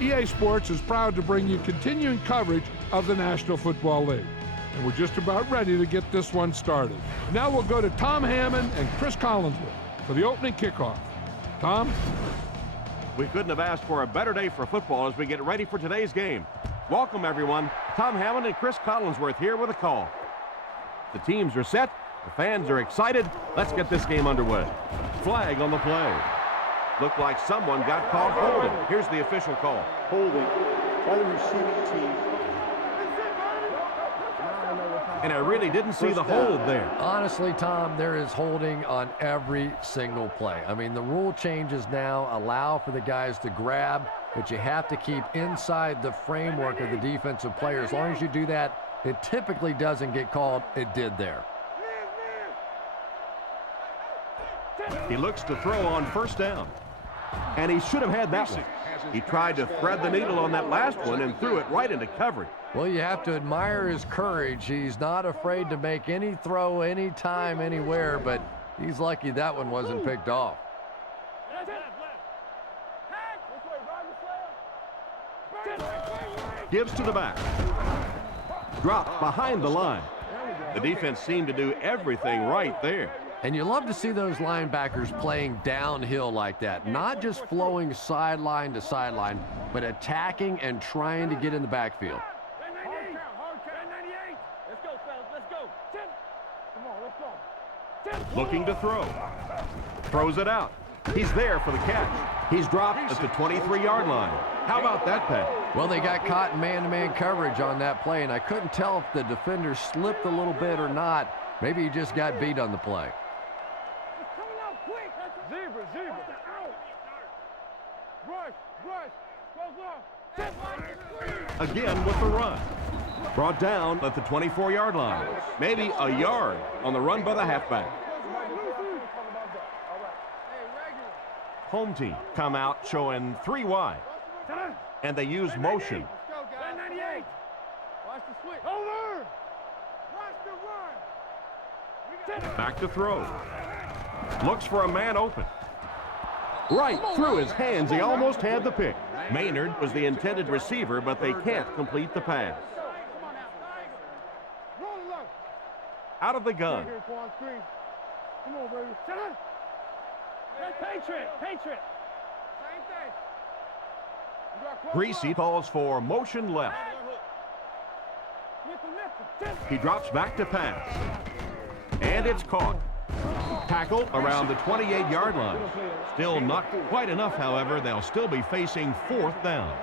EA Sports is proud to bring you continuing coverage of the National Football League. And we're just about ready to get this one started. Now we'll go to Tom Hammond and Chris Collinsworth for the opening kickoff. Tom? We couldn't have asked for a better day for football as we get ready for today's game. Welcome, everyone. Tom Hammond and Chris Collinsworth here with a call. The teams are set. The fans are excited. Let's get this game underway. Flag on the play. Looked like someone got called holding. Here's the official call. Holding by the receiving team. And I really didn't see the hold there. Honestly, Tom, there is holding on every single play. I mean, the rule changes now allow for the guys to grab, but you have to keep inside the framework of the defensive player. As long as you do that, it typically doesn't get called. It did there. He looks to throw on first down. And he should have had that one. He tried to thread the needle on that last one and threw it right into coverage. Well, you have to admire his courage. He's not afraid to make any throw, anytime, anywhere, but he's lucky that one wasn't picked off. Gives to the back. Dropped behind the line. The defense seemed to do everything right there. And you love to see those linebackers playing downhill like that, not just flowing sideline to sideline, but attacking and trying to get in the backfield. Looking to throw. Throws it out. He's there for the catch. He's dropped at the 23-yard line. How about that pass? Well, they got caught in man-to-man coverage on that play, and I couldn't tell if the defender slipped a little bit or not. Maybe he just got beat on the play. Again with the run. Brought down at the 24-yard line. Maybe a yard on the run by the halfback. Home team come out showing 3 wide. And they use motion. Back to throw. Looks for a man open. Right through his hands. He almost had the pick. Maynard was the intended receiver, but they can't complete the pass. Out of the gun. Patriot. Greasy calls for motion left. He drops back to pass. And it's caught. Tackle around the 28-yard line. Still not quite enough, however. They'll still be facing 4th down.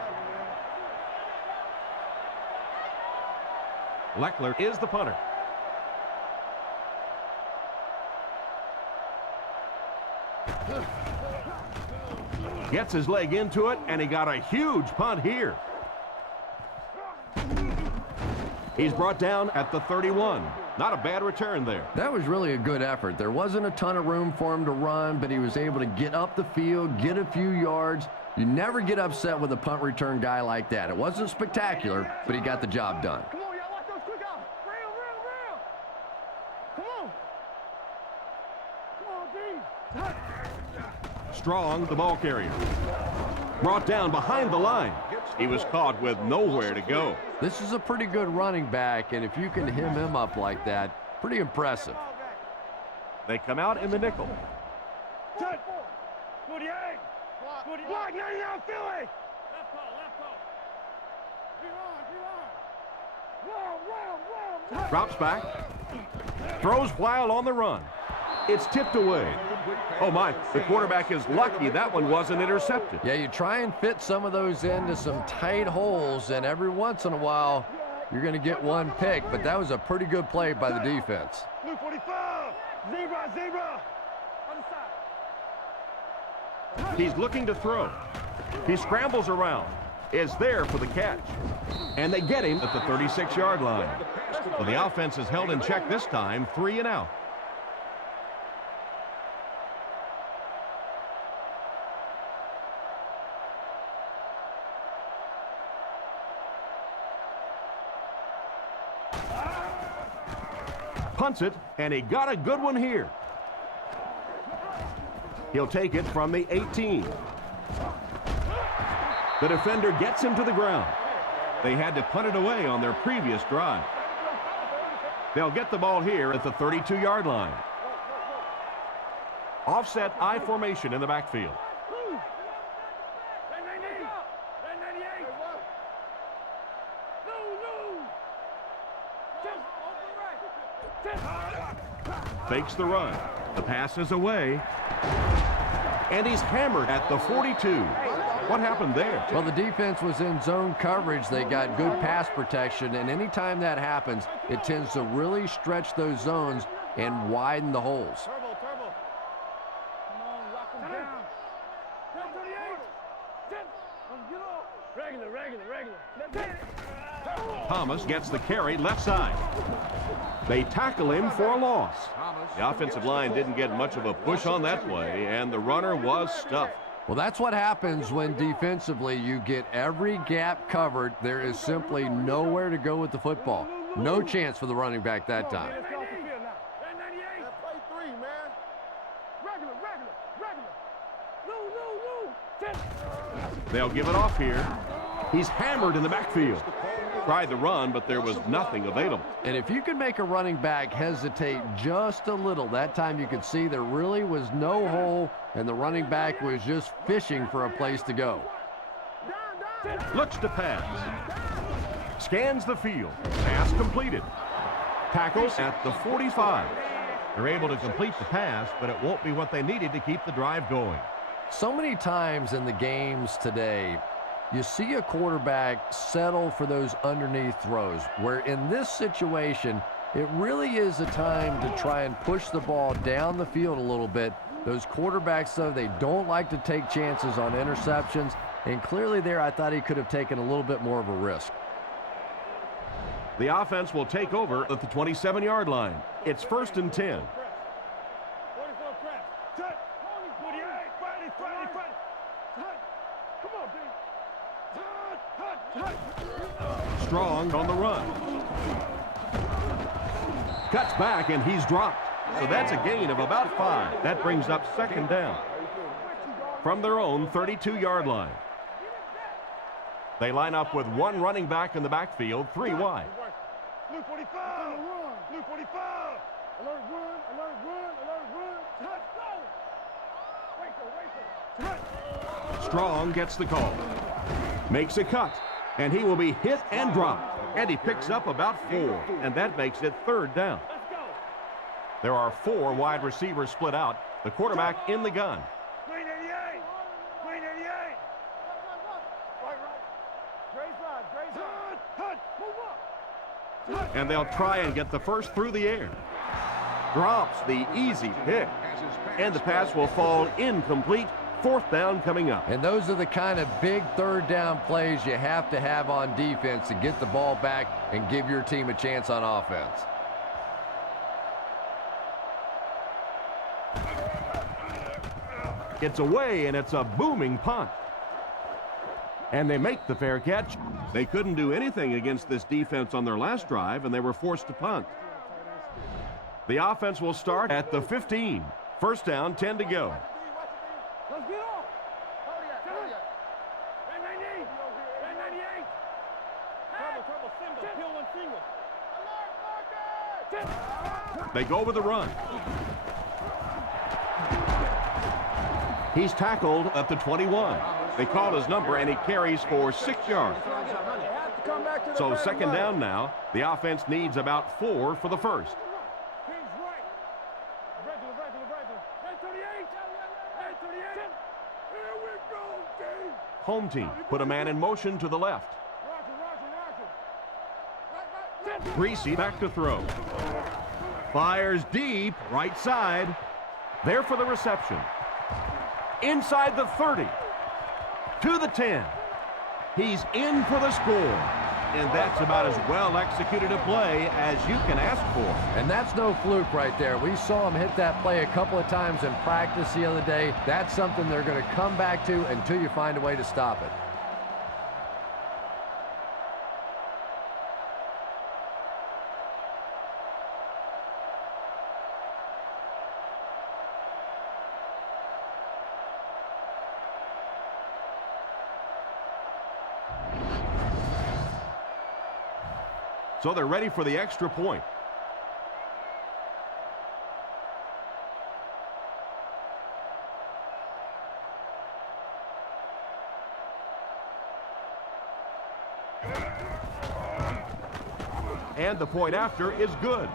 Leckler is the punter. Gets his leg into it, and he got a huge punt here. He's brought down at the 31. Not a bad return there. That was really a good effort. There wasn't a ton of room for him to run, but he was able to get up the field, get a few yards. You never get upset with a punt return guy like that. It wasn't spectacular, but he got the job done. Come on, y'all, watch those quick out. Real. Come on, D. Strong, the ball carrier. Brought down behind the line. He was caught with nowhere to go. This is a pretty good running back, and if you can hem him up like that, pretty impressive. They come out in the nickel. Block 99 Philly. Drops back. Throws while on the run. It's tipped away. Oh, my. The quarterback is lucky that one wasn't intercepted. Yeah, you try and fit some of those into some tight holes, and every once in a while, you're going to get one pick, but that was a pretty good play by the defense. Blue 45. Zebra. Other side. He's looking to throw. He scrambles around. Is there for the catch. And they get him at the 36-yard line. Well, the offense is held in check this time, 3 and out. Punts it, and he got a good one here. He'll take it from the 18. The defender gets him to the ground. They had to punt it away on their previous drive. They'll get the ball here at the 32-yard line. Offset I formation in the backfield. Fakes the run. The pass is away. And he's hammered at the 42. What happened there? Well, the defense was in zone coverage. They got good pass protection, and anytime that happens, it tends to really stretch those zones and widen the holes. Turbo. Come on, lock him down. 10-38. Get off. Regular. Thomas gets the carry left side. They tackle him for a loss. The offensive line didn't get much of a push on that play, and the runner was stuffed. Well, that's what happens when defensively you get every gap covered. There is simply nowhere to go with the football. No chance for the running back that time. They'll give it off here. He's hammered in the backfield. Tried the run, but there was nothing available. And if you can make a running back hesitate just a little, that time you could see there really was no hole, and the running back was just fishing for a place to go. Looks to pass. Scans the field. Pass completed. Tackles at the 45. They're able to complete the pass, but it won't be what they needed to keep the drive going. So many times in the games today, you see a quarterback settle for those underneath throws, where in this situation, it really is a time to try and push the ball down the field a little bit. Those quarterbacks, though, they don't like to take chances on interceptions, and clearly there I thought he could have taken a little bit more of a risk. The offense will take over at the 27-yard line. It's 1st and 10. Strong on the run. Cuts back, and he's dropped. So that's a gain of about 5. That brings up 2nd down. From their own 32-yard line. They line up with one running back in the backfield, 3 wide. Blue 45. Blue 45. Alert run. Touch. Strong gets the call. Makes a cut. And he will be hit and dropped. And he picks up about 4. And that makes it 3rd down. There are 4 wide receivers split out. The quarterback in the gun. Green 88. Move up. And they'll try and get the first through the air. Drops the easy pick. And the pass will fall incomplete. 4th down coming up. And those are the kind of big 3rd down plays you have to have on defense to get the ball back and give your team a chance on offense. It's away, and it's a booming punt. And they make the fair catch. They couldn't do anything against this defense on their last drive, and they were forced to punt. The offense will start at the 15. 1st down, 10 to go. Let's get off. Red 98. Trouble, single. Kill one single. They go with the run. He's tackled at the 21. They call his number, and he carries for 6 yards. So 2nd down now. The offense needs about 4 for the first. Home team put a man in motion to the left. Greasy back to throw. Fires deep, right side. There for the reception. Inside the 30. To the 10. He's in for the score. And that's about as well executed a play as you can ask for. And that's no fluke right there. We saw him hit that play a couple of times in practice the other day. That's something they're going to come back to until you find a way to stop it. So they're ready for the extra point. And the point after is good.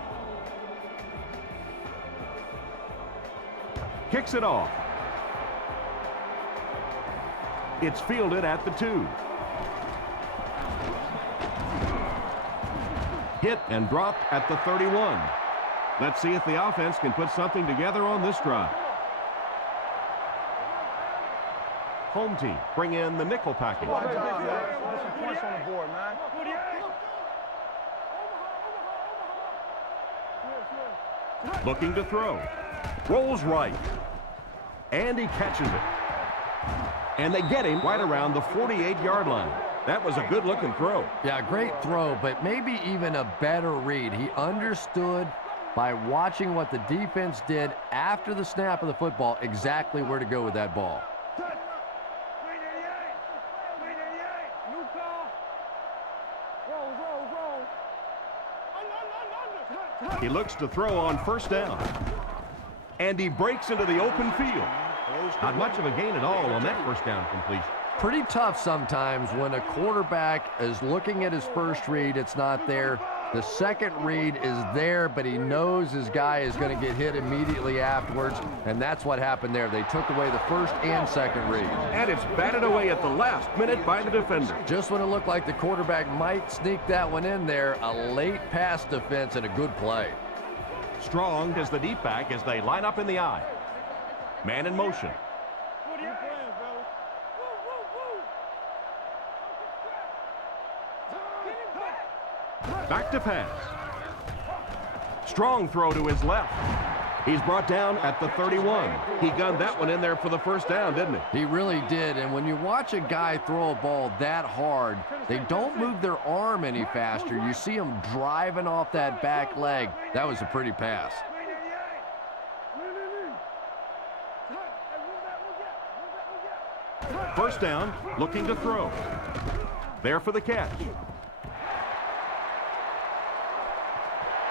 Kicks it off. It's fielded at the 2. Hit and dropped at the 31. Let's see if the offense can put something together on this drive. Home team bring in the nickel package. Points on the board, man. Looking to throw. Rolls right. And he catches it. And they get him right around the 48-yard line. That was a good-looking throw. Yeah, great throw, but maybe even a better read. He understood by watching what the defense did after the snap of the football exactly where to go with that ball. He looks to throw on first down. And he breaks into the open field. Not much of a gain at all on that first down completion. Pretty tough sometimes when a quarterback is looking at his first read, it's not there. The second read is there, but he knows his guy is going to get hit immediately afterwards, and that's what happened there. They took away the first and second read. And it's batted away at the last minute by the defender. Just when it looked like the quarterback might sneak that one in there, a late pass defense and a good play. Strong is the deep back as they line up in the eye. Man in motion. Back to pass. Strong throw to his left. He's brought down at the 31. He gunned that one in there for the first down, didn't he? He really did, and when you watch a guy throw a ball that hard, they don't move their arm any faster. You see him driving off that back leg. That was a pretty pass. First down, looking to throw. There for the catch.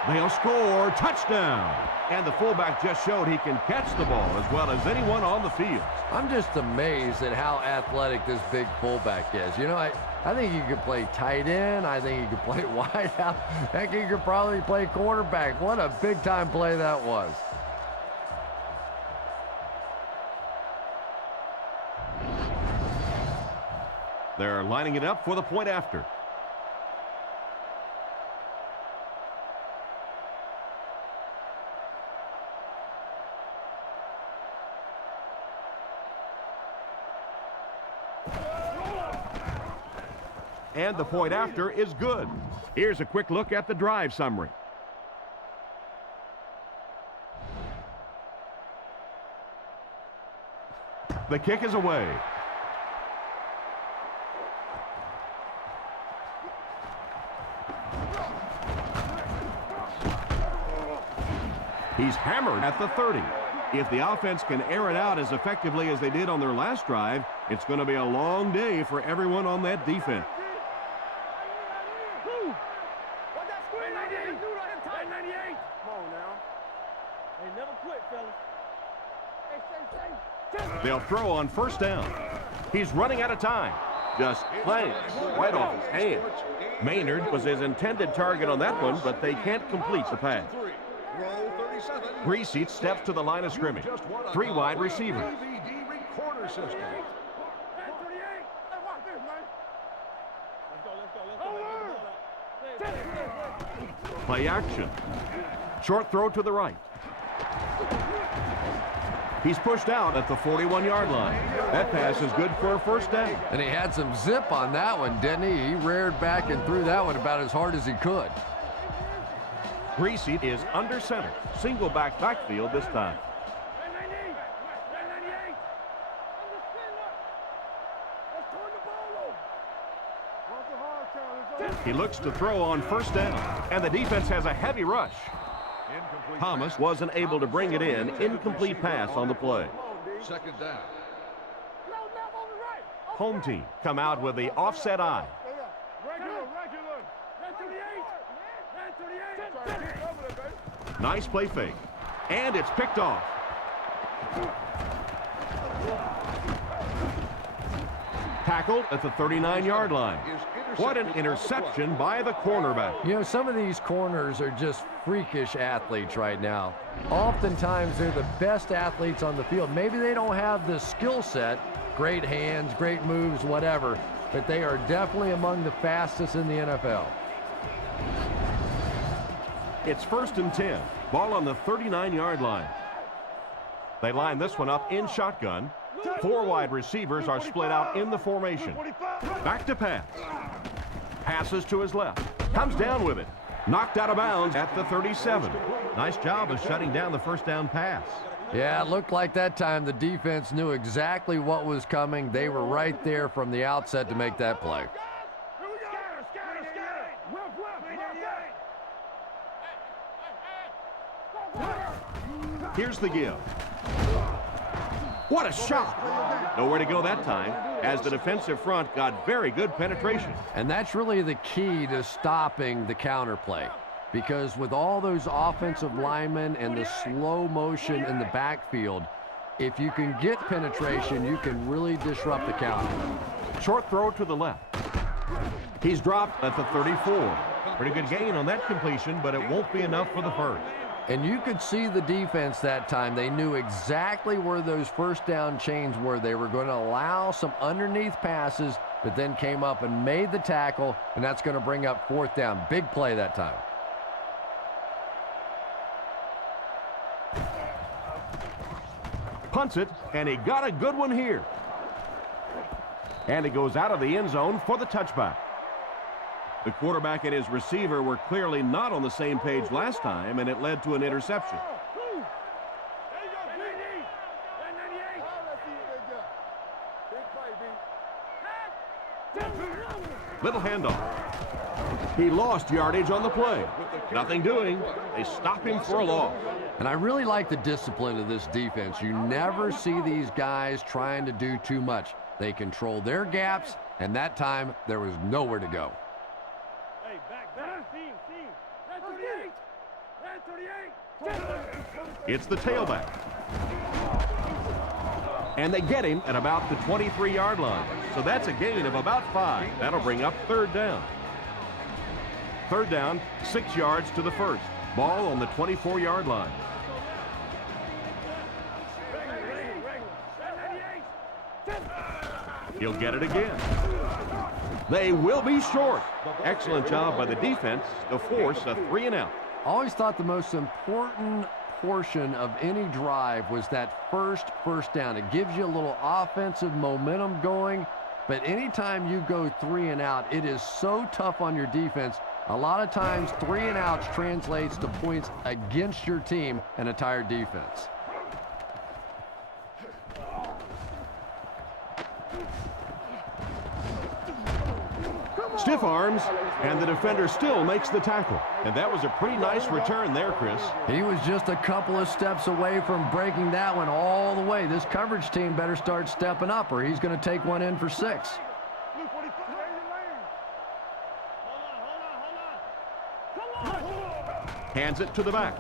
They'll score. Touchdown. And the fullback just showed he can catch the ball as well as anyone on the field. I'm just amazed at how athletic this big fullback is. You know, I think he could play tight end. I think he could play wide out. Heck, he could probably play quarterback. What a big-time play that was. They're lining it up for the point after. And the point after is good. Here's a quick look at the drive summary. The kick is away. He's hammered at the 30. If the offense can air it out as effectively as they did on their last drive, it's going to be a long day for everyone on that defense. They'll throw on first down. He's running out of time. Just clanks right off his hand. Maynard was his intended target on that one, but they can't complete the pass. Greasy steps to the line of scrimmage. 3 wide receivers. Play action. Short throw to the right. He's pushed out at the 41-yard line. That pass is good for a first down. And he had some zip on that one, didn't he? He reared back and threw that one about as hard as he could. Greasy is under center. Single backfield this time. He looks to throw on first down. And the defense has a heavy rush. Thomas wasn't able to bring it in. Incomplete pass on the play. Second down. Home team come out with the offset eye. Nice play fake. And it's picked off. Tackled at the 39-yard line. What an interception by the cornerback. You know, some of these corners are just freakish athletes right now. Oftentimes, they're the best athletes on the field. Maybe they don't have the skill set, great hands, great moves, whatever, but they are definitely among the fastest in the NFL. It's 1st and 10. Ball on the 39-yard line. They line this one up in shotgun. 4 wide receivers are split out in the formation. Back to pass. Passes to his left. Comes down with it. Knocked out of bounds at the 37. Nice job of shutting down the first down pass. Yeah, it looked like that time the defense knew exactly what was coming. They were right there from the outset to make that play. Here's the give. What a shot! Nowhere to go that time, as the defensive front got very good penetration. And that's really the key to stopping the counter play. Because with all those offensive linemen and the slow motion in the backfield, if you can get penetration, you can really disrupt the counter. Short throw to the left. He's dropped at the 34. Pretty good gain on that completion, but it won't be enough for the first. And you could see the defense that time. They knew exactly where those first down chains were. They were going to allow some underneath passes, but then came up and made the tackle, and that's going to bring up 4th down. Big play that time. Punts it, and he got a good one here. And he goes out of the end zone for the touchback. The quarterback and his receiver were clearly not on the same page last time, and it led to an interception. Little handoff. He lost yardage on the play. Nothing doing. They stop him for a loss. And I really like the discipline of this defense. You never see these guys trying to do too much. They control their gaps, and that time there was nowhere to go. It's the tailback. And they get him at about the 23-yard line. So that's a gain of about 5. That'll bring up 3rd down. 3rd down, 6 yards to the first. Ball on the 24-yard line. He'll get it again. They will be short. Excellent job by the defense to force a 3-and-out. Always thought the most important portion of any drive was that first down. It gives you a little offensive momentum going, but anytime you go 3-and-out, it is so tough on your defense. A lot of times 3-and-outs translates to points against your team and a tired defense. Stiff arms, and the defender still makes the tackle. And that was a pretty nice return there, Chris. He was just a couple of steps away from breaking that one all the way. This coverage team better start stepping up, or he's going to take one in for 6. Hands it to the back.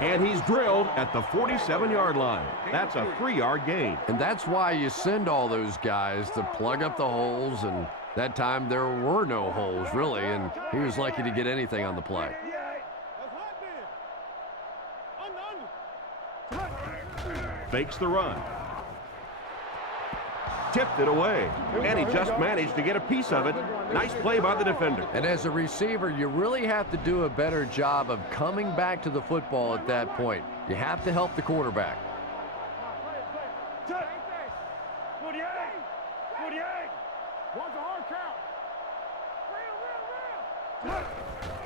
And he's drilled at the 47-yard line. That's a 3-yard gain. And that's why you send all those guys to plug up the holes, and that time there were no holes, really, and he was lucky to get anything on the play. Fakes the run. Tipped it away, and he just managed to get a piece of it. Nice play by the defender. And as a receiver, you really have to do a better job of coming back to the football at that point. You have to help the quarterback.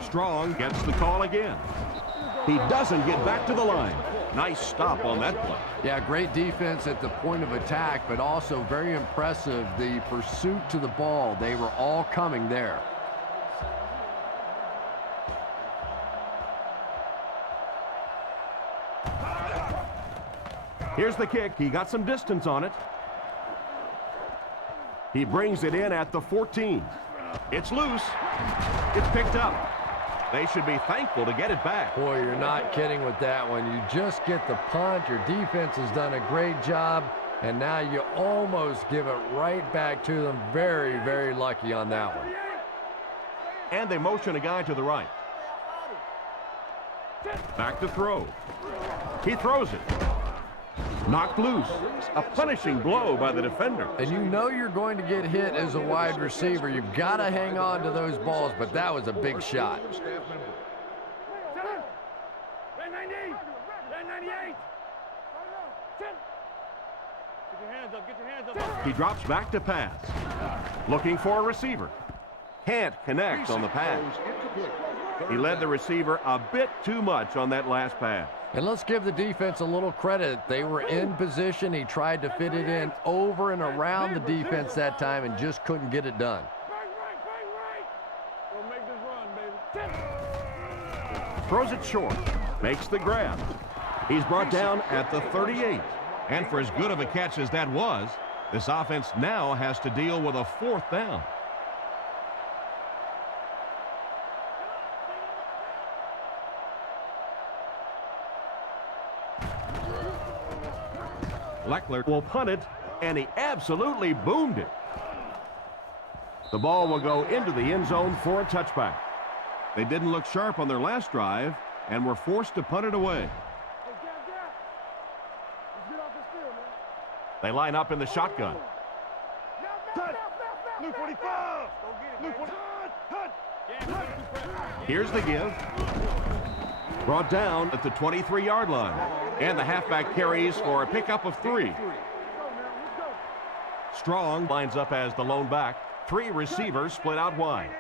Strong gets the call again. He doesn't get back to the line. Nice stop on that play. Yeah, great defense at the point of attack, but also very impressive the pursuit to the ball. They were all coming there. Here's the kick. He got some distance on it. He brings it in at the 14. It's loose. It's picked up. They should be thankful to get it back. Boy, you're not kidding with that one. You just get the punt. Your defense has done a great job, and now you almost give it right back to them. Very, very lucky on that one. And they motion a guy to the right. Back to throw. He throws it. Knocked loose. A punishing blow by the defender. And you know you're going to get hit as a wide receiver. You've got to hang on to those balls, but that was a big shot. He drops back to pass. Looking for a receiver. Can't connect on the pass. He led the receiver a bit too much on that last pass. And let's give the defense a little credit. They were in position. He tried to fit it in over and around the defense that time and just couldn't get it done. Throws it short. Makes the grab. He's brought down at the 38. And for as good of a catch as that was, this offense now has to deal with a 4th down. Leckler will punt it, and he absolutely boomed it. The ball will go into the end zone for a touchback. They didn't look sharp on their last drive and were forced to punt it away. They line up in the shotgun. Here's the give. Brought down at the 23-yard line. And the halfback carries for a pickup of 3. Strong lines up as the lone back. 3 receivers split out wide.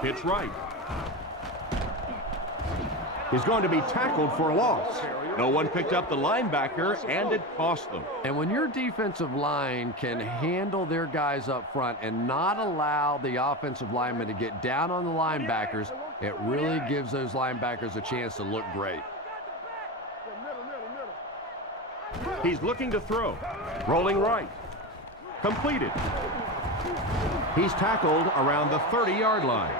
Pitch right. He's going to be tackled for a loss. No one picked up the linebacker, and it cost them. And when your defensive line can handle their guys up front and not allow the offensive linemen to get down on the linebackers, it really gives those linebackers a chance to look great. He's looking to throw. Rolling right. Completed. He's tackled around the 30-yard line.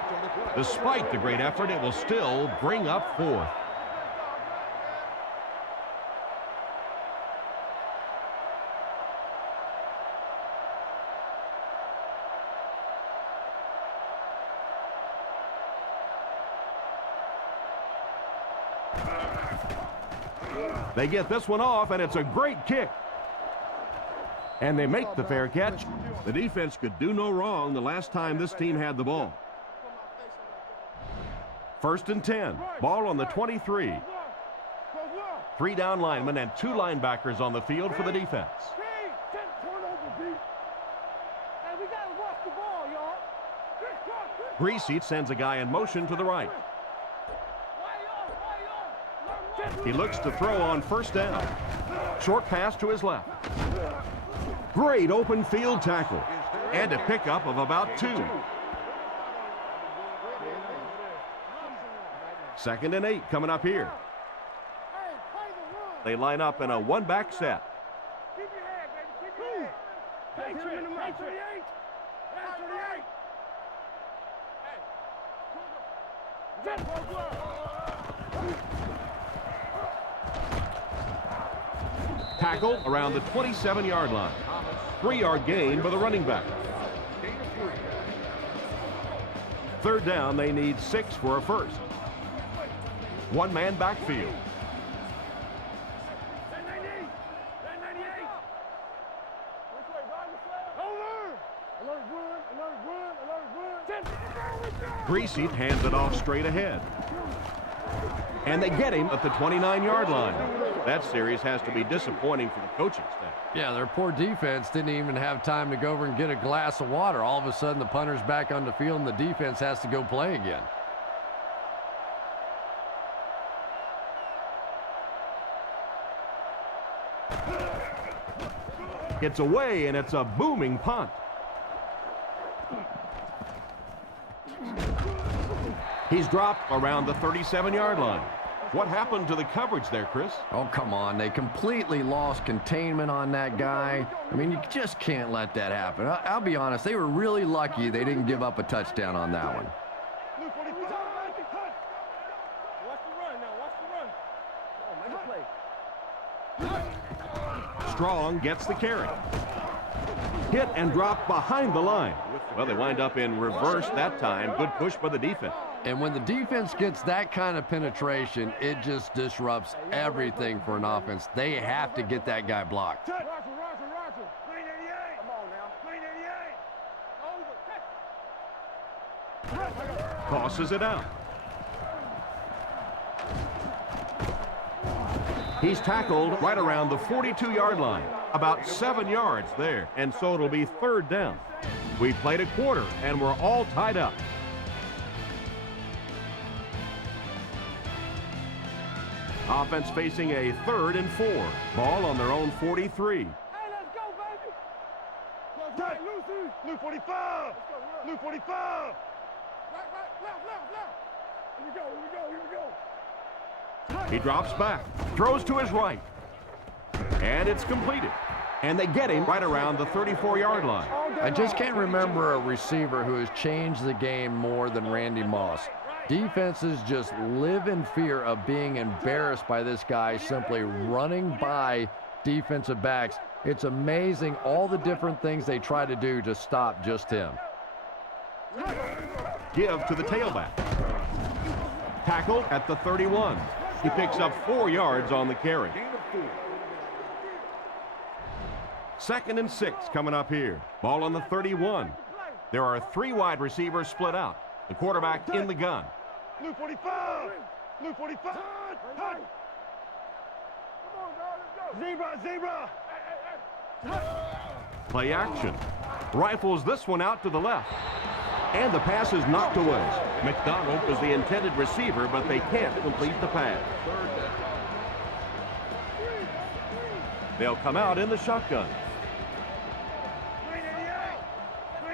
Despite the great effort, it will still bring up 4th. They get this one off, and it's a great kick. And they make the fair catch. The defense could do no wrong the last time this team had the ball. 1st and 10. Ball on the 23. 3 down linemen and 2 linebackers on the field for the defense. Greasy sends a guy in motion to the right. He looks to throw on 1st down. Short pass to his left. Great open field tackle. And a pickup of about 2. 2nd and 8 coming up here. They line up in a 1-back set. Tackle around the 27-yard line. 3-yard gain by the running back. 3rd down, they need 6 for a first. 1-man backfield. Greasy hands it off straight ahead. And they get him at the 29-yard line. That series has to be disappointing for the coaching staff. Yeah, their poor defense didn't even have time to go over and get a glass of water. All of a sudden, the punter's back on the field, and the defense has to go play again. It's away, and it's a booming punt. He's dropped around the 37-yard line. What happened to the coverage there, Chris? Oh, come on. They completely lost containment on that guy. I mean, you just can't let that happen. I'll be honest, they were really lucky they didn't give up a touchdown on that one. Strong gets the carry. Hit and drop behind the line. Well, they wind up in reverse that time. Good push by the defense. And when the defense gets that kind of penetration, it just disrupts everything for an offense. They have to get that guy blocked. Roger. Clean 88. Come on now. Clean 88. Tosses it out. He's tackled right around the 42-yard line. About 7 yards there. And so it'll be third down. We played a quarter, and we're all tied up. Offense facing a 3rd and 4. Ball on their own 43. Hey, let's go, baby. Right, Lucy. Blue 45. Blue 45. Right, left. Here we go. He drops back, throws to his right, and it's completed. And they get him right around the 34-yard line. I just can't remember a receiver who has changed the game more than Randy Moss. Defenses just live in fear of being embarrassed by this guy simply running by defensive backs. It's amazing all the different things they try to do to stop just him. Give to the tailback. Tackled at the 31. He picks up 4 yards on the carry. 2nd and 6 coming up here. Ball on the 31. There are 3 wide receivers split out. The quarterback in the gun. Blue 45. Blue 45. Come on, dog. Zebra. Play action. Rifles this one out to the left. And the pass is knocked away. McDonald was the intended receiver, but they can't complete the pass. They'll come out in the shotgun. Clean 88. Come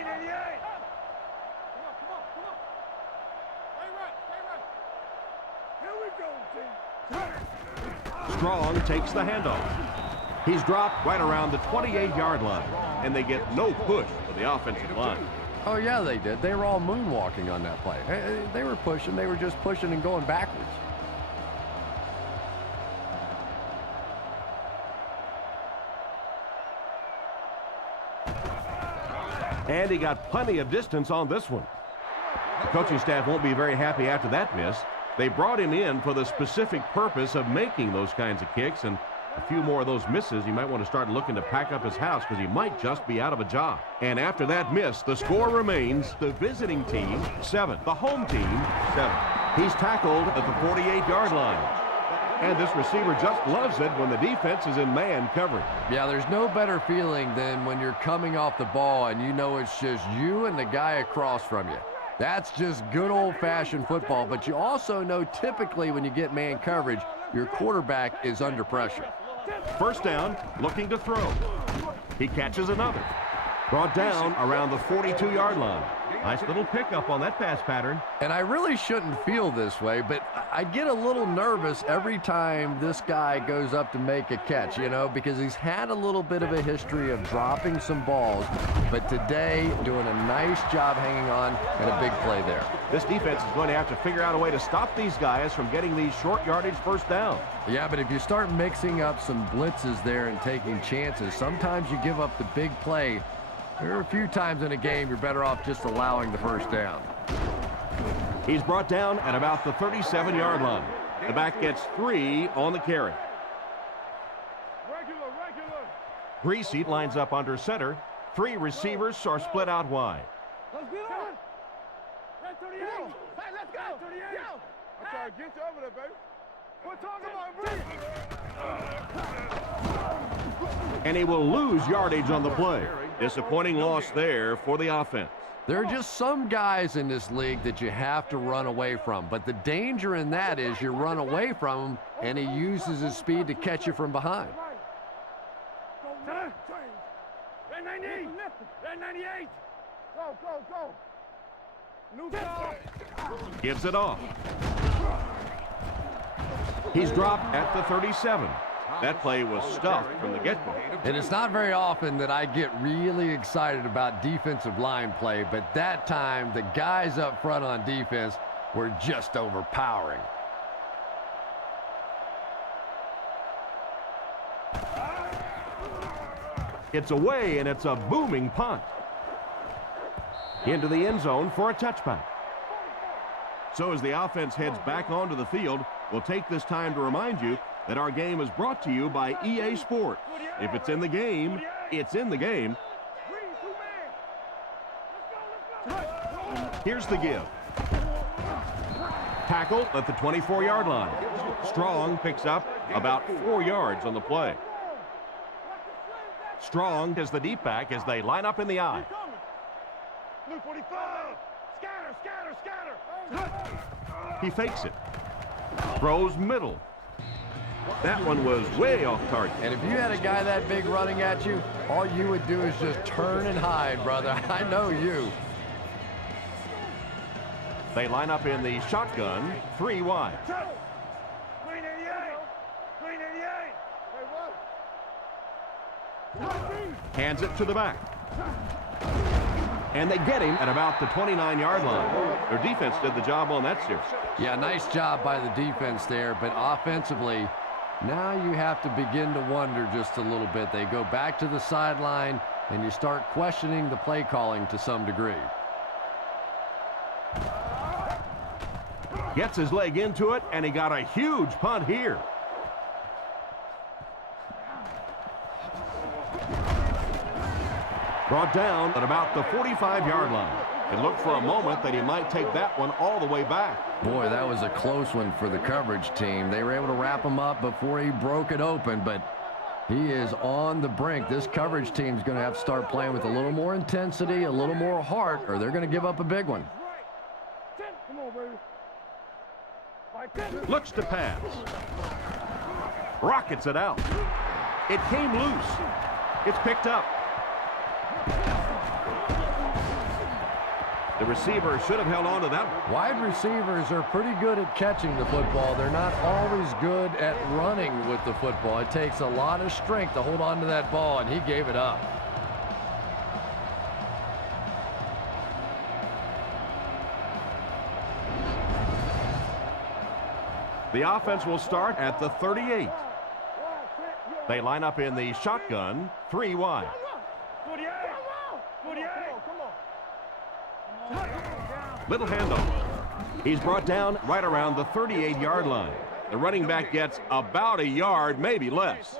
on. Stay right. Here we go, team. Strong takes the handoff. He's dropped right around the 28-yard line, and they get no push for the offensive line. Oh, yeah, they did. They were all moonwalking on that play. They were pushing. They were just pushing and going backwards. And he got plenty of distance on this one. The coaching staff won't be very happy after that miss. They brought him in for the specific purpose of making those kinds of kicks, and a few more of those misses, he might want to start looking to pack up his house because he might just be out of a job. And after that miss, the score remains the visiting team 7, the home team 7. He's tackled at the 48-yard line. And this receiver just loves it when the defense is in man coverage. Yeah, there's no better feeling than when you're coming off the ball and you know it's just you and the guy across from you. That's just good old-fashioned football, but you also know typically when you get man coverage, your quarterback is under pressure. First down, looking to throw. He catches another. Brought down around the 42-yard line. Nice little pickup on that pass pattern. And I really shouldn't feel this way, but I get a little nervous every time this guy goes up to make a catch, you know, because he's had a little bit of a history of dropping some balls, but today doing a nice job hanging on and a big play there. This defense is going to have to figure out a way to stop these guys from getting these short yardage first downs. Yeah, but if you start mixing up some blitzes there and taking chances, sometimes you give up the big play. There are a few times in a game you're better off just allowing the first down. He's brought down at about the 37-yard line. The back gets 3 on the carry. Regular. Greasy lines up under center. 3 receivers are split out wide. Let's get on. That's 38. Hey, let's go. 38. I'm trying to get you over there, baby. We're talking about And he will lose yardage on the play. Disappointing loss there for the offense. There are just some guys in this league that you have to run away from, but the danger in that is you run away from him and he uses his speed to catch you from behind. Red 98. Red 98. Go. Gives it off. He's dropped at the 37. That play was stuffed from the get-go. And it's not very often that I get really excited about defensive line play, but that time the guys up front on defense were just overpowering. It's away, and it's a booming punt. Into the end zone for a touchback. So as the offense heads back onto the field, we'll take this time to remind you that our game is brought to you by EA Sports. If it's in the game, it's in the game. Here's the give. Tackle at the 24-yard line. Strong picks up about 4 yards on the play. Strong is the deep back as they line up in the eye. He fakes it. Throws middle. That one was way off target. And if you had a guy that big running at you, all you would do is just turn and hide, brother. I know you. They line up in the shotgun, 3 wide. Hands it to the back. And they get him at about the 29-yard line. Their defense did the job on that series. Yeah, nice job by the defense there, but offensively, now you have to begin to wonder just a little bit. They go back to the sideline, and you start questioning the play calling to some degree. Gets his leg into it, and he got a huge punt here. Brought down at about the 45-yard line. It looked for a moment that he might take that one all the way back. Boy, that was a close one for the coverage team. They were able to wrap him up before he broke it open, but he is on the brink. This coverage team is going to have to start playing with a little more intensity, a little more heart, or they're going to give up a big one. Looks to pass. Rockets it out. It came loose. It's picked up. The receiver should have held on to that one. Wide receivers are pretty good at catching the football. They're not always good at running with the football. It takes a lot of strength to hold on to that ball, and he gave it up. The offense will start at the 38. They line up in the shotgun, 3 wide. Little handoff. He's brought down right around the 38-yard line. The running back gets about a yard, maybe less.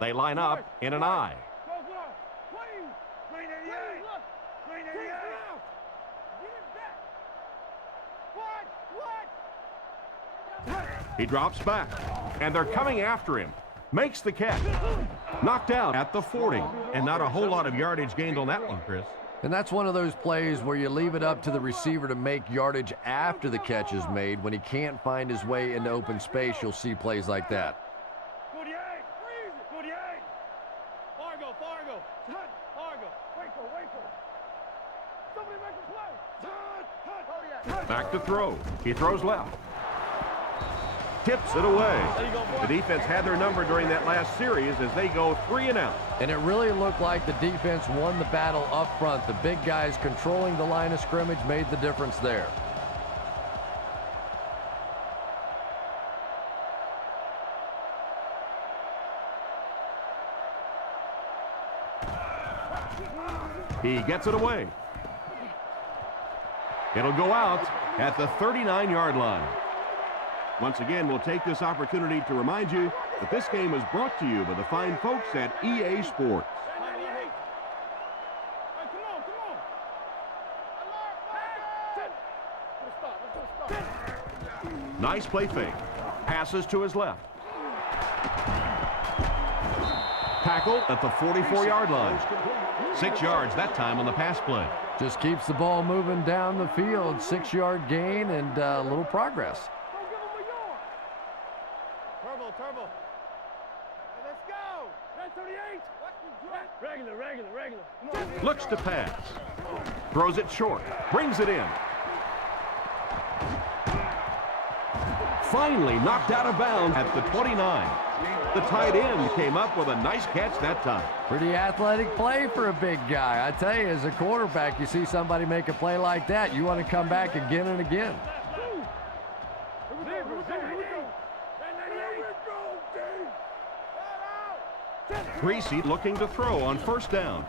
They line up in an I. He drops back, and they're coming after him. Makes the catch. Knocked out at the 40, and not a whole lot of yardage gained on that one, Chris. And that's one of those plays where you leave it up to the receiver to make yardage after the catch is made. When he can't find his way into open space, you'll see plays like that. Back to throw. He throws left. Tips it away. The defense had their number during that last series as they go 3 and out. And it really looked like the defense won the battle up front. The big guys controlling the line of scrimmage made the difference there. He gets it away. It'll go out at the 39-yard line. Once again, we'll take this opportunity to remind you that this game is brought to you by the fine folks at EA Sports. Nice play fake. Passes to his left. Tackle at the 44-yard line. 6 yards that time on the pass play. Just keeps the ball moving down the field. 6-yard gain and a little progress. Let's go. Red 38. Regular. Looks to pass. Throws it short. Brings it in. Finally knocked out of bounds at the 29. The tight end came up with a nice catch that time. Pretty athletic play for a big guy. I tell you, as a quarterback, you see somebody make a play like that, you want to come back again and again. Greasy looking to throw on first down.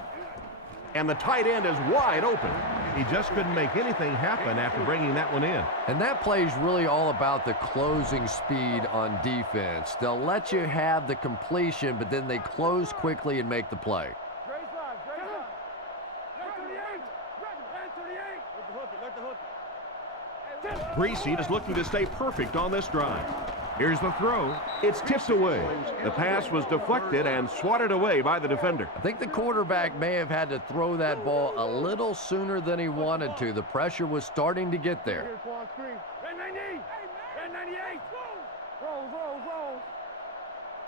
And the tight end is wide open. He just couldn't make anything happen after bringing that one in. And that play is really all about the closing speed on defense. They'll let you have the completion, but then they close quickly and make the play. Greasy is looking to stay perfect on this drive. Here's the throw. It's tipped away. The pass was deflected and swatted away by the defender. I think the quarterback may have had to throw that ball a little sooner than he wanted to. The pressure was starting to get there. Red 90. Red 98. Rolls.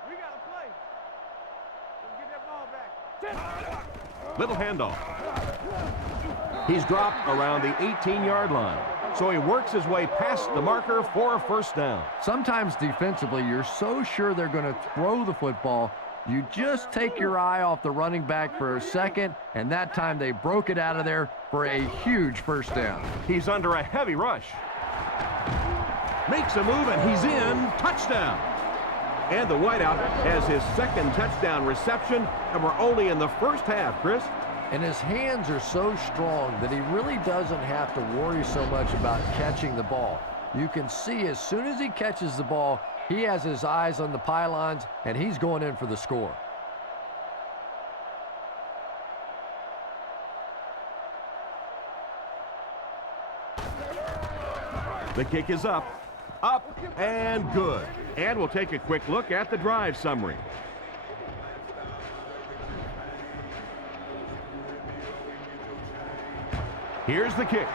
We got to play. Let's get that ball back. Little handoff. He's dropped around the 18-yard line. So he works his way past the marker for a first down. Sometimes defensively, you're so sure they're going to throw the football, you just take your eye off the running back for a second, and that time they broke it out of there for a huge first down. He's under a heavy rush. Makes a move, and he's in. Touchdown. And the wideout has his second touchdown reception, and we're only in the first half, Chris. And his hands are so strong that he really doesn't have to worry so much about catching the ball. You can see as soon as he catches the ball, he has his eyes on the pylons, and he's going in for the score. The kick is up, and good. And we'll take a quick look at the drive summary. Here's the kick.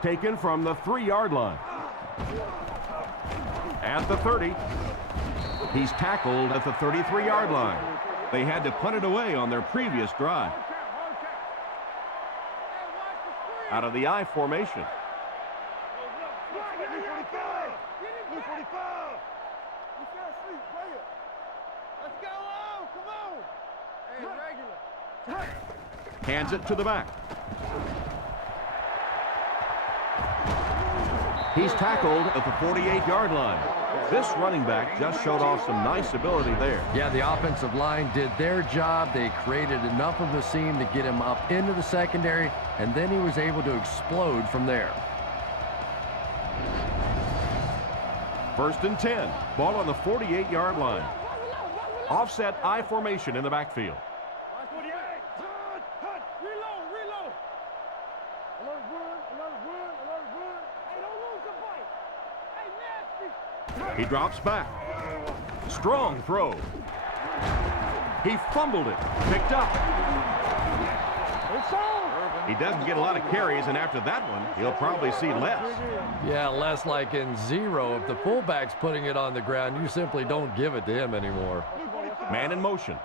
Taken from the 3-yard line. At the 30. He's tackled at the 33-yard line. They had to punt it away on their previous drive. Out of the I formation. Hands it to the back. He's tackled at the 48-yard line. This running back just showed off some nice ability there. Yeah, the offensive line did their job. They created enough of a seam to get him up into the secondary, and then he was able to explode from there. 1st and 10. Ball on the 48-yard line. Offset I formation in the backfield. He drops back. Strong throw. He fumbled it. Picked up. He doesn't get a lot of carries, and after that one, he'll probably see less. Yeah, less like in zero. If the fullback's putting it on the ground, you simply don't give it to him anymore. Man in motion.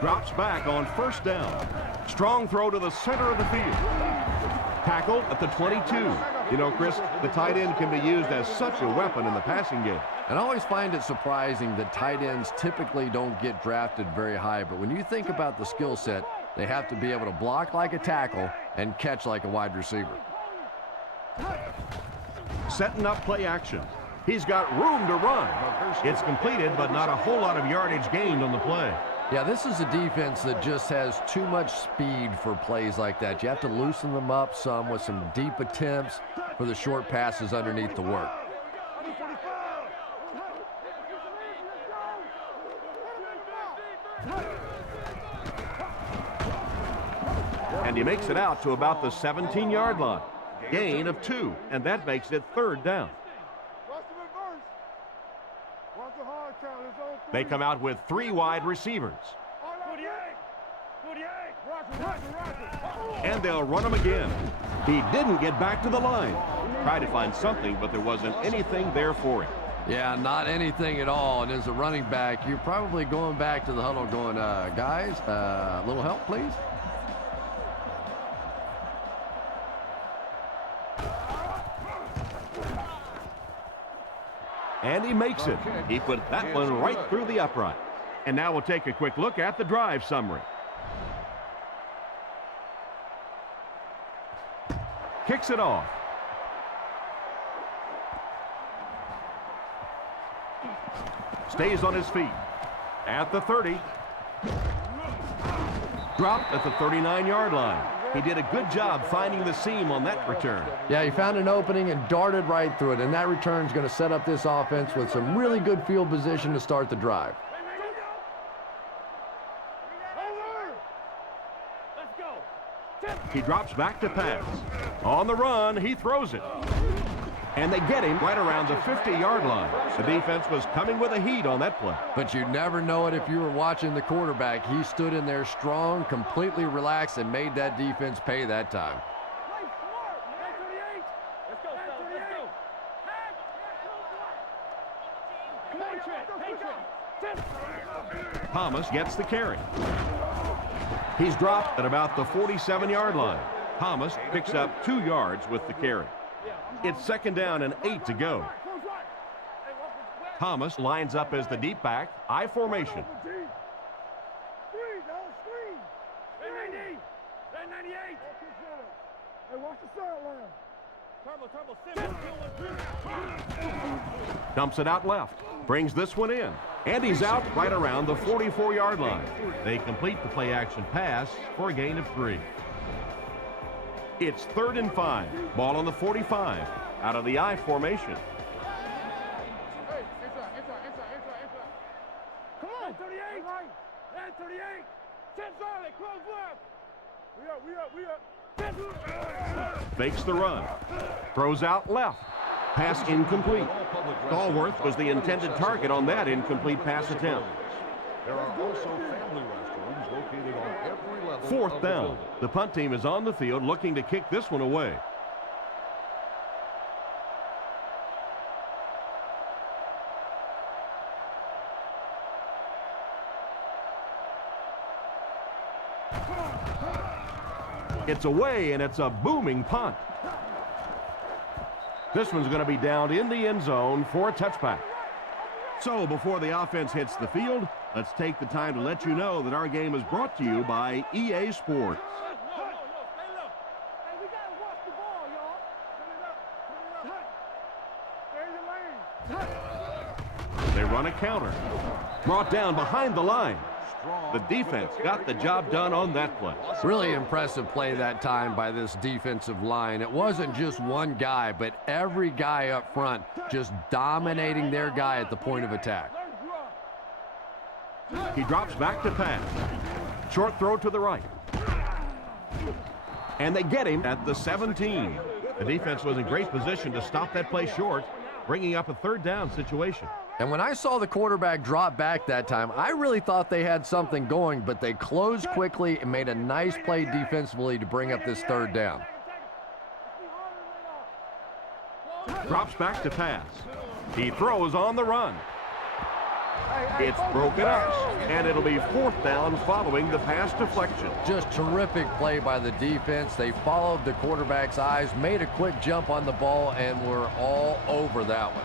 Drops back on first down. Strong throw to the center of the field. Tackled at the 22. You know, Chris, the tight end can be used as such a weapon in the passing game. And I always find it surprising that tight ends typically don't get drafted very high. But when you think about the skill set, they have to be able to block like a tackle and catch like a wide receiver. Setting up play action. He's got room to run. It's completed, but not a whole lot of yardage gained on the play. Yeah, this is a defense that just has too much speed for plays like that. You have to loosen them up some with some deep attempts for the short passes underneath the work. And he makes it out to about the 17-yard line. Gain of 2, and that makes it 3rd down. They come out with 3 wide receivers. And they'll run him again. He didn't get back to the line. Tried to find something, but there wasn't anything there for him. Yeah, not anything at all. And as a running back, you're probably going back to the huddle going, guys, a little help, please. And he makes it. He put that one right through the upright. And now we'll take a quick look at the drive summary. Kicks it off. Stays on his feet. At the 30. Dropped at the 39-yard line. He did a good job finding the seam on that return. Yeah, he found an opening and darted right through it. And that return is going to set up this offense with some really good field position to start the drive. He drops back to pass. On the run, he throws it. And they get him right around the 50-yard line. The defense was coming with a heat on that play. But you never know it if you were watching the quarterback. He stood in there strong, completely relaxed, and made that defense pay that time. Thomas gets the carry. He's dropped at about the 47-yard line. Thomas picks up 2 yards with the carry. It's 2nd down and 8 to go. Thomas lines up as the deep back, I formation. Dumps it out left. Brings this one in. And he's out right around the 44-yard line. They complete the play-action pass for a gain of 3. It's 3rd and 5. Ball on the 45. Out of the I formation. Come on, 38. 38. 10 solid. Close left. We up. Fakes the run. Throws out left. Pass incomplete. Stallworth was the intended target on that incomplete pass attempt. There are also family restrooms located on every level. 4th down. The punt team is on the field looking to kick this one away. It's away, and it's a booming punt. This one's going to be down in the end zone for a touchback. So before the offense hits the field, let's take the time to let you know that our game is brought to you by EA Sports. They run a counter. Brought down behind the line. The defense got the job done on that play. Really impressive play that time by this defensive line. It wasn't just one guy, but every guy up front just dominating their guy at the point of attack. He drops back to pass. Short throw to the right. And they get him at the 17. The defense was in great position to stop that play short, bringing up a 3rd down situation. And when I saw the quarterback drop back that time, I really thought they had something going, but they closed quickly and made a nice play defensively to bring up this 3rd down. Drops back to pass. He throws on the run. It's broken up, and it'll be 4th down following the pass deflection. Just terrific play by the defense. They followed the quarterback's eyes, made a quick jump on the ball, and were all over that one.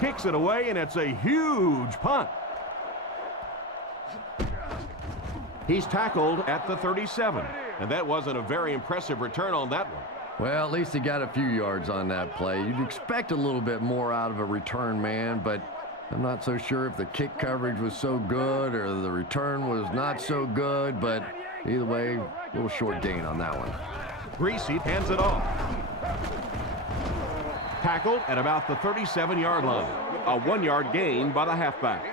Kicks it away, and it's a huge punt. He's tackled at the 37, and that wasn't a very impressive return on that one. Well, at least he got a few yards on that play. You'd expect a little bit more out of a return man, but I'm not so sure if the kick coverage was so good or the return was not so good, but either way, a little short gain on that one. Greasy hands it off. Tackled at about the 37-yard line. A 1-yard gain by the halfback.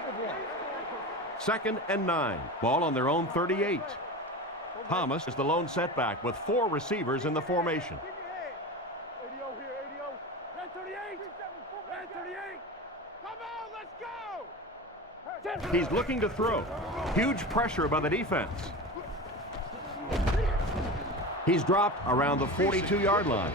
2nd and 9. Ball on their own 38. Thomas is the lone setback with 4 receivers in the formation. He's looking to throw. Huge pressure by the defense. He's dropped around the 42-yard line.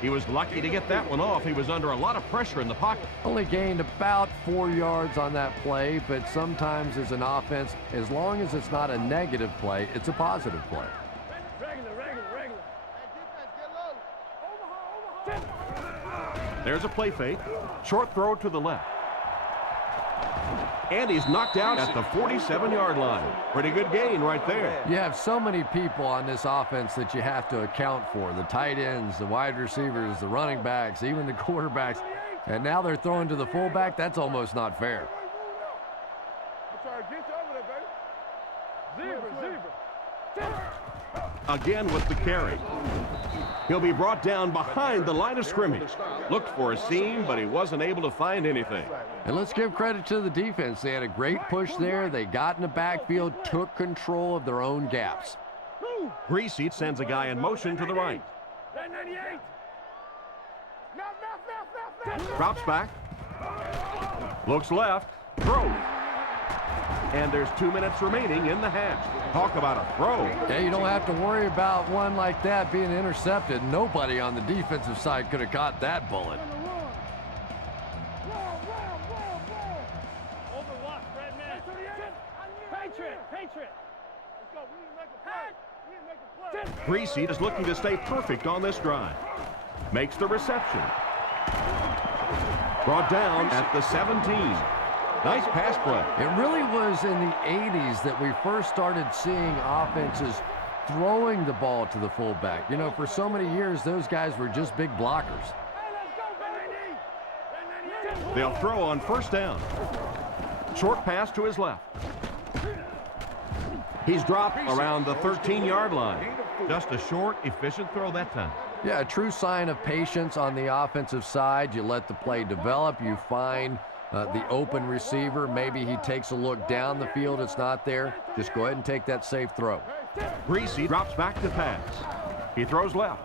He was lucky to get that one off. He was under a lot of pressure in the pocket. Only gained about 4 yards on that play, but sometimes as an offense, as long as it's not a negative play, it's a positive play. There's a play fake. Short throw to the left. And he's knocked out at the 47-yard line. Pretty good gain right there. You have so many people on this offense that you have to account for. The tight ends, the wide receivers, the running backs, even the quarterbacks. And now they're throwing to the fullback. That's almost not fair. Again with the carry. He'll be brought down behind the line of scrimmage. Looked for a seam, but he wasn't able to find anything. And let's give credit to the defense. They had a great push there. They got in the backfield, took control of their own gaps. Greasy sends a guy in motion to the right. Drops back. Looks left. Throws. And there's 2 minutes remaining in the half. Talk about a throw. Yeah, you don't have to worry about one like that being intercepted. Nobody on the defensive side could have caught that bullet. Greasy is looking to stay perfect on this drive. Makes the reception. Brought down at the 17. Nice pass play. It really was in the 80s that we first started seeing offenses throwing the ball to the fullback. You know, for so many years, those guys were just big blockers. They'll throw on first down. Short pass to his left. He's dropped around the 13-yard line. Just a short, efficient throw that time. Yeah, a true sign of patience on the offensive side. You let the play develop. You find the open receiver. Maybe he takes a look down the field. It's not there. Just go ahead and take that safe throw. Greasy drops back to pass. He throws left.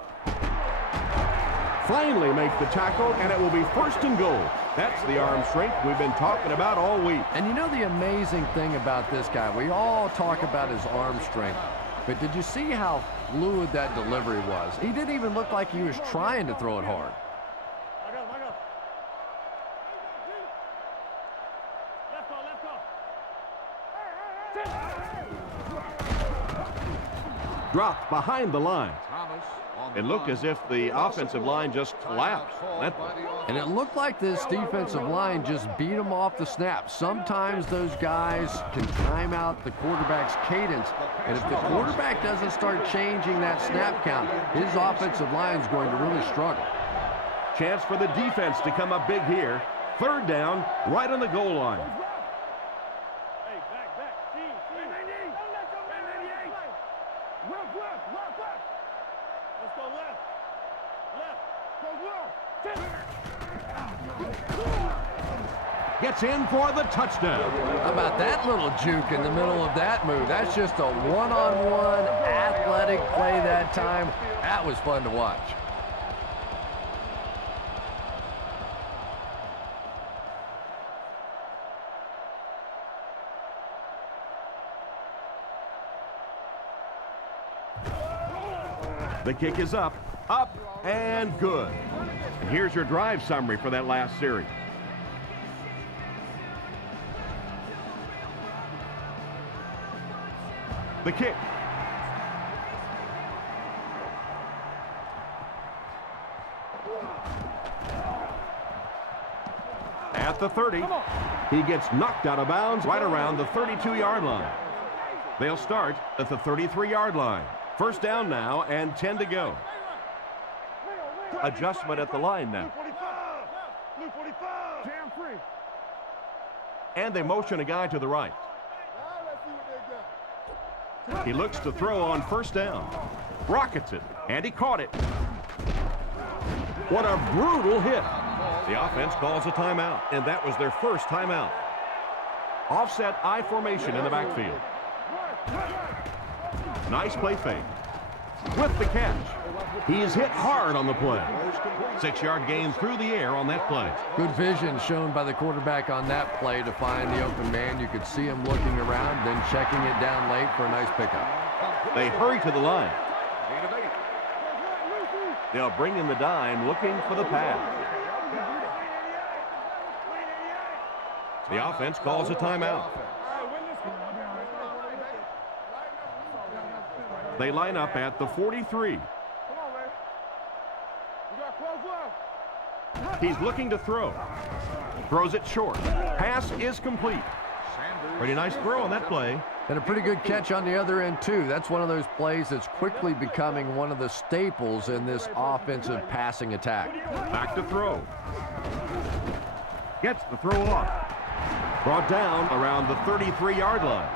Finally makes the tackle, and it will be first and goal. That's the arm strength we've been talking about all week. And you know the amazing thing about this guy? We all talk about his arm strength. But did you see how fluid that delivery was? He didn't even look like he was trying to throw it hard. Dropped behind the line. It looked as if the offensive line just collapsed. And it looked like this defensive line just beat him off the snap. Sometimes those guys can time out the quarterback's cadence. And if the quarterback doesn't start changing that snap count, his offensive line is going to really struggle. Chance for the defense to come up big here. Third down, right on the goal line. Gets in for the touchdown. How about that little juke in the middle of that move? That's just a one-on-one athletic play that time. That was fun to watch. The kick is up, and good. And here's your drive summary for that last series. The kick. At the 30, he gets knocked out of bounds right around the 32-yard line. They'll start at the 33-yard line. First down now and 10 to go. Adjustment at the line now. And they motion a guy to the right. He looks to throw on first down. Rockets it, and he caught it. What a brutal hit. The offense calls a timeout, and that was their first timeout. Offset I formation in the backfield. Nice play fake. With the catch. He's hit hard on the play. 6-yard gain through the air on that play. Good vision shown by the quarterback on that play to find the open man. You could see him looking around, then checking it down late for a nice pickup. They hurry to the line. They'll bring in the dime looking for the pass. The offense calls a timeout. They line up at the 43. He's looking to throw. Throws it short. Pass is complete. Pretty nice throw on that play. And a pretty good catch on the other end, too. That's one of those plays that's quickly becoming one of the staples in this offensive passing attack. Back to throw. Gets the throw off. Brought down around the 33-yard line.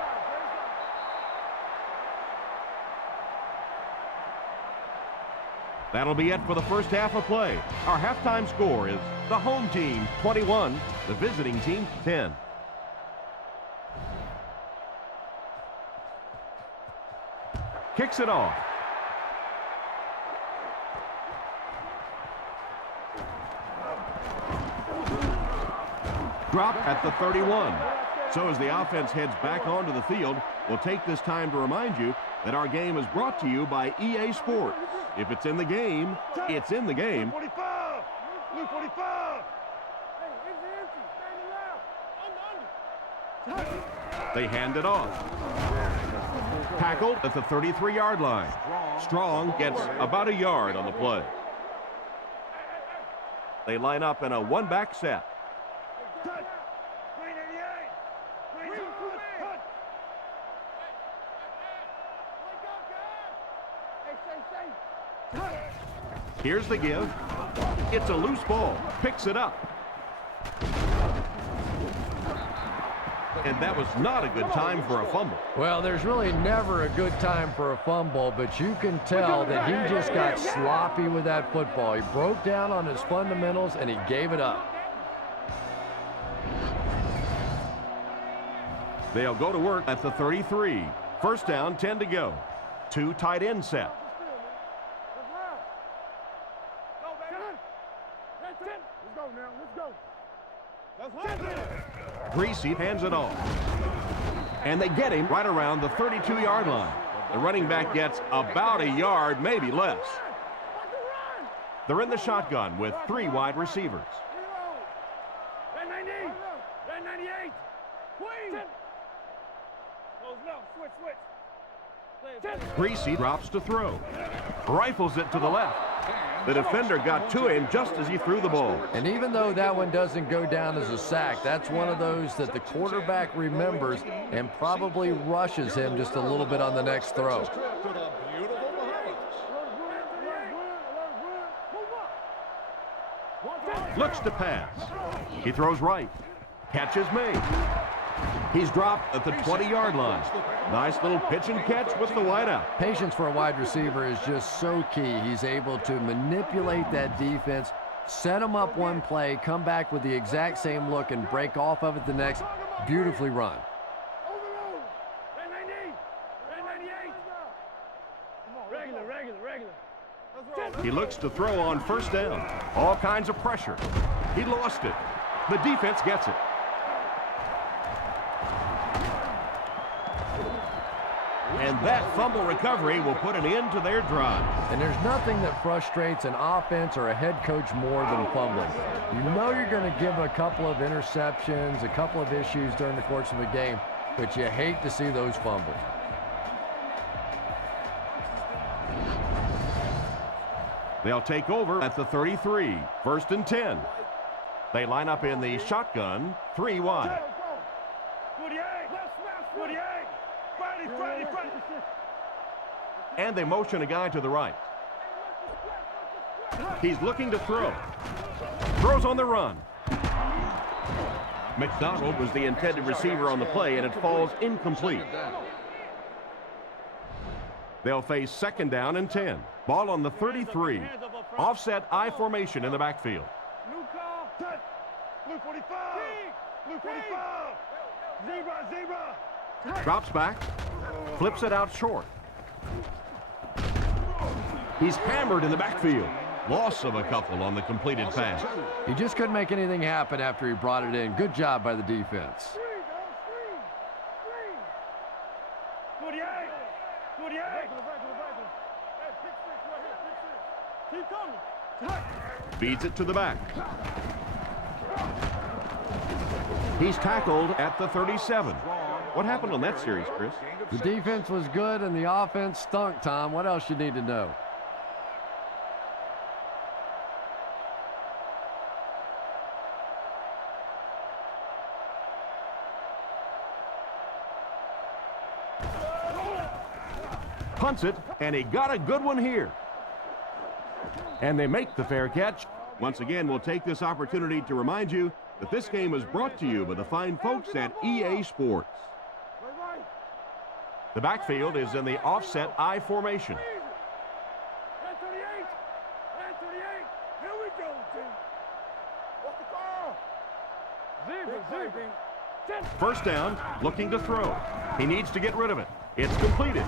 That'll be it for the first half of play. Our halftime score is the home team 21, the visiting team 10. Kicks it off. Drop at the 31. So as the offense heads back onto the field, we'll take this time to remind you that our game is brought to you by EA Sports. If it's in the game, it's in the game. 45! Blue 45! They hand it off. Tackled at the 33-yard line. Strong gets about a yard on the play. They line up in a one-back set. Here's the give. It's a loose ball. Picks it up. And that was not a good time for a fumble. Well, there's really never a good time for a fumble, but you can tell that he just got sloppy with that football. He broke down on his fundamentals, and he gave it up. They'll go to work at the 33. First down, 10 to go. 2 tight end set. Greasy hands it off. And they get him right around the 32-yard line. The running back gets about a yard, maybe less. They're in the shotgun with 3 wide receivers. Greasy drops to throw. Rifles it to the left. The defender got to him just as he threw the ball. And even though that one doesn't go down as a sack, that's one of those that the quarterback remembers and probably rushes him just a little bit on the next throw. Looks to pass. He throws right. Catch is made. He's dropped at the 20-yard line. Nice little pitch and catch with the wideout. Patience for a wide receiver is just so key. He's able to manipulate that defense, set him up one play, come back with the exact same look, and break off of it the next. Beautifully run. He looks to throw on first down. All kinds of pressure. He lost it. The defense gets it. And that fumble recovery will put an end to their drive. And there's nothing that frustrates an offense or a head coach more than fumbling. You know you're going to give a couple of interceptions, a couple of issues during the course of a game, but you hate to see those fumbles. They'll take over at the 33. First and 10. They line up in the shotgun, 3 wide. And they motion a guy to the right. He's looking to throw. Throws on the run. McDonald was the intended receiver on the play, and it falls incomplete. They'll face second down and 10. Ball on the 33. Offset I formation in the backfield. Blue 45! Blue 45! Zebra! Drops back. Flips it out short. He's hammered in the backfield. Loss of a couple on the completed pass. He just couldn't make anything happen after he brought it in. Good job by the defense. Feeds it to the back. He's tackled at the 37. What happened on that series, Chris? The defense was good and the offense stunk, Tom. What else you need to know? Punts it, and he got a good one here. And they make the fair catch. Once again, we'll take this opportunity to remind you that this game is brought to you by the fine folks at EA Sports. The backfield is in the offset I formation. First down, looking to throw. He needs to get rid of it. It's completed.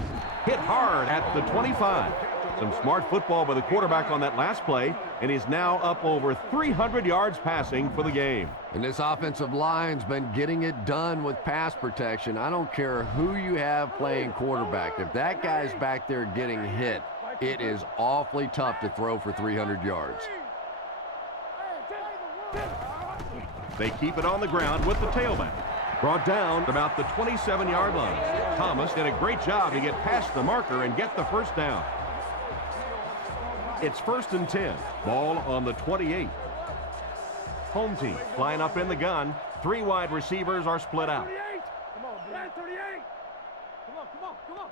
Hit hard at the 25. Some smart football by the quarterback on that last play, and he's now up over 300 yards passing for the game. And this offensive line's been getting it done with pass protection. I don't care who you have playing quarterback. If that guy's back there getting hit, it is awfully tough to throw for 300 yards. They keep it on the ground with the tailback. Brought down about the 27-yard line. Thomas did a great job to get past the marker and get the first down. It's 1st and 10. Ball on the 28. Home team line up in the gun. 3 wide receivers are split out. Come on, 38. Come on.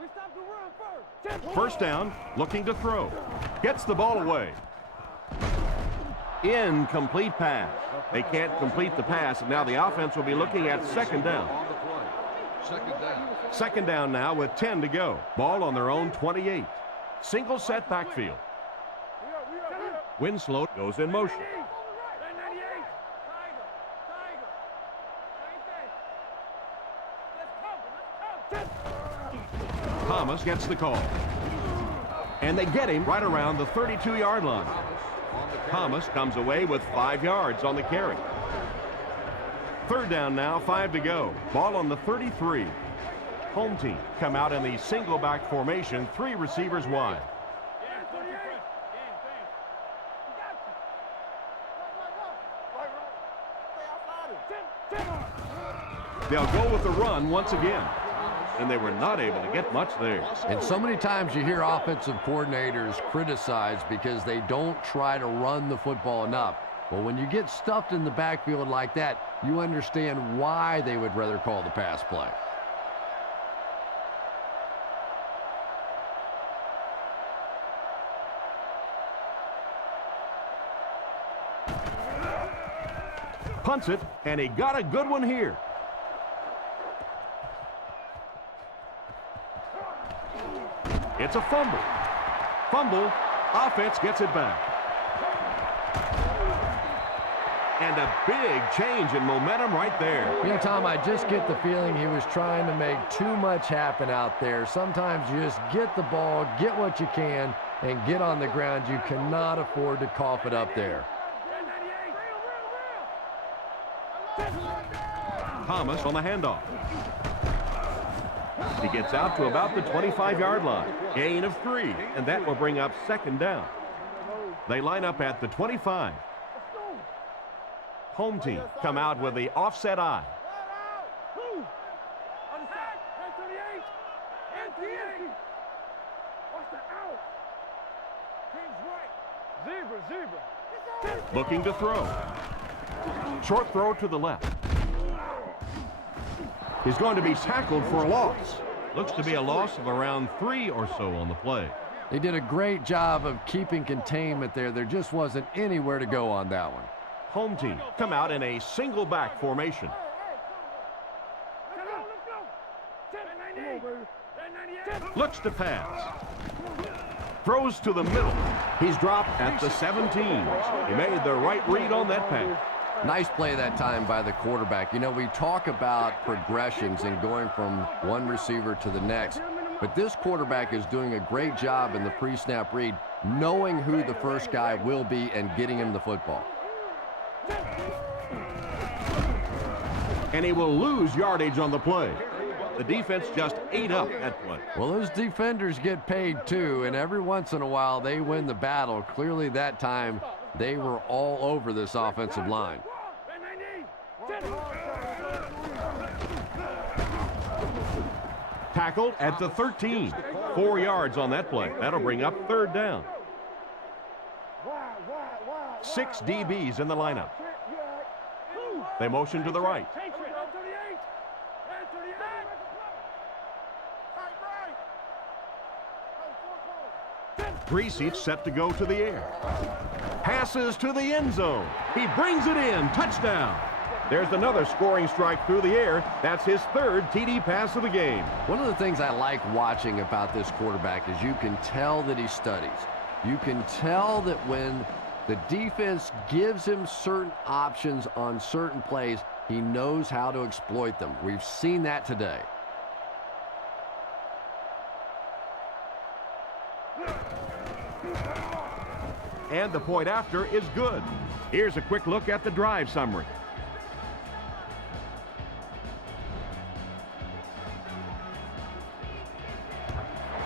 We stop the run first. First down, looking to throw. Gets the ball away. Incomplete pass. They can't complete the pass, and now the offense will be looking at second down. Second down now with 10 to go. Ball on their own 28. Single set backfield. Winslow goes in motion. Thomas gets the call. And they get him right around the 32-yard line. Thomas comes away with 5 yards on the carry. Third down now, 5 to go. Ball on the 33. Home team come out in the single back formation, 3 receivers wide. They'll go with the run once again, and they were not able to get much there. And so many times you hear offensive coordinators criticized because they don't try to run the football enough. Well, when you get stuffed in the backfield like that, you understand why they would rather call the pass play. Punts it, and he got a good one here. It's a fumble. Fumble. Offense gets it back. And a big change in momentum right there. You know, Tom, I just get the feeling he was trying to make too much happen out there. Sometimes you just get the ball, get what you can, and get on the ground. You cannot afford to cough it up there. Thomas on the handoff. He gets out to about the 25-yard line. Gain of 3, and that will bring up second down. They line up at the 25. Home team come out with the offset I. Looking to throw. Short throw to the left. He's going to be tackled for a loss. Looks to be a loss of around 3 or so on the play. They did a great job of keeping containment there. There just wasn't anywhere to go on that one. Home team come out in a single back formation. Looks to pass. Throws to the middle. He's dropped at the 17. He made the right read on that pass. Nice play that time by the quarterback. You know, we talk about progressions and going from one receiver to the next. But this quarterback is doing a great job in the pre-snap read, knowing who the first guy will be and getting him the football. And he will lose yardage on the play. The defense just ate up that play. Well, those defenders get paid too, and every once in a while they win the battle. Clearly that time they were all over this offensive line. Tackled at the 13. 4 yards on that play. That'll bring up 3rd down. 6 DBs in the lineup. They motion to the right. Greasy set to go to the air. Passes to the end zone. He brings it in. Touchdown. There's another scoring strike through the air. That's his 3rd TD pass of the game. One of the things I like watching about this quarterback is you can tell that he studies. You can tell that when the defense gives him certain options on certain plays, he knows how to exploit them. We've seen that today. And the point after is good. Here's a quick look at the drive summary.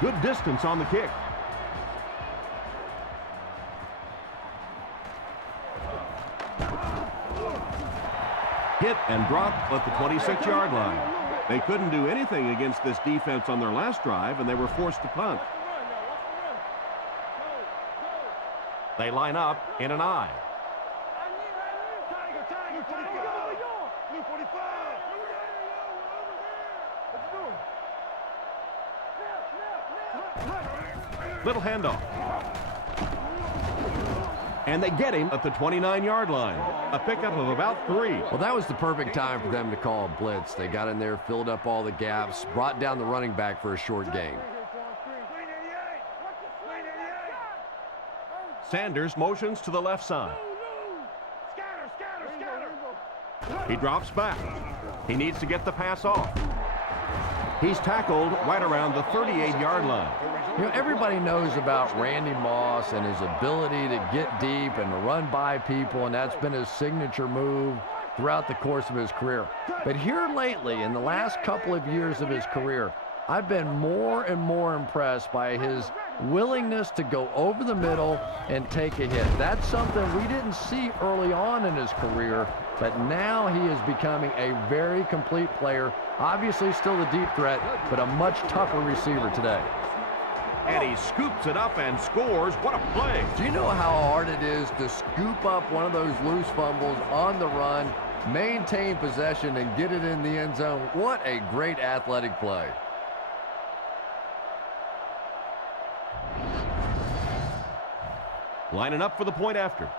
Good distance on the kick. Hit and drop at the 26-yard line. They couldn't do anything against this defense on their last drive, and they were forced to punt. They line up in an I. Little handoff. And they get him at the 29-yard line. A pickup of about 3. Well, that was the perfect time for them to call a blitz. They got in there, filled up all the gaps, brought down the running back for a short gain. Sanders motions to the left side. He drops back. He needs to get the pass off. He's tackled right around the 38-yard line. You know, everybody knows about Randy Moss and his ability to get deep and to run by people, and that's been his signature move throughout the course of his career. But here lately, in the last couple of years of his career, I've been more and more impressed by his willingness to go over the middle and take a hit. That's something we didn't see early on in his career, but now he is becoming a very complete player. Obviously still the deep threat, but a much tougher receiver today. And he scoops it up and scores. What a play. Do you know how hard it is to scoop up one of those loose fumbles on the run, maintain possession, and get it in the end zone? What a great athletic play. Lining up for the point after.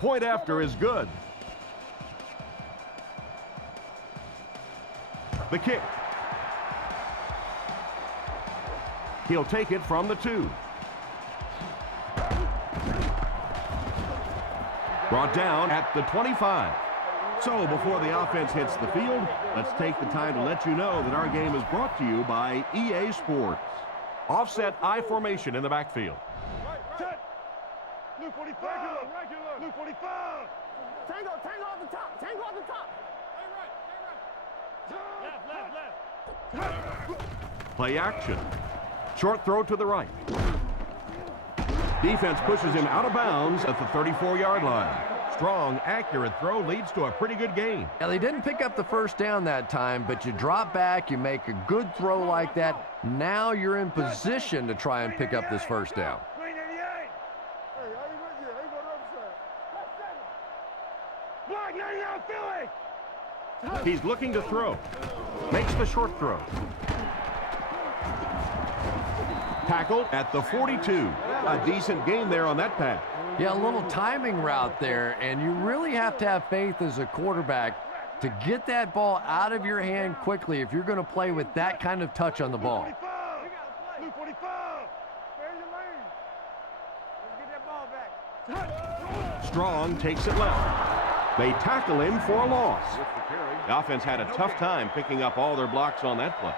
Point after is good. The kick. He'll take it from the 2. Brought down at the 25. So before the offense hits the field, let's take the time to let you know that our game is brought to you by EA Sports. Offset I formation in the backfield. Blue 45. Blue 45. Tango off the top. Tango off the top. Left. Play action. Short throw to the right. Defense pushes him out of bounds at the 34-yard line. Strong, accurate throw leads to a pretty good gain. Now, they didn't pick up the first down that time, but you drop back, you make a good throw like that. Now you're in position to try and pick up this first down. He's looking to throw. Makes the short throw. Tackled at the 42. A decent gain there on that pass. Yeah, a little timing route there, and you really have to have faith as a quarterback to get that ball out of your hand quickly if you're going to play with that kind of touch on the ball. Blue 45. There's your lane. Let's get that ball back. Strong takes it left. They tackle him for a loss. The offense had a tough time picking up all their blocks on that play.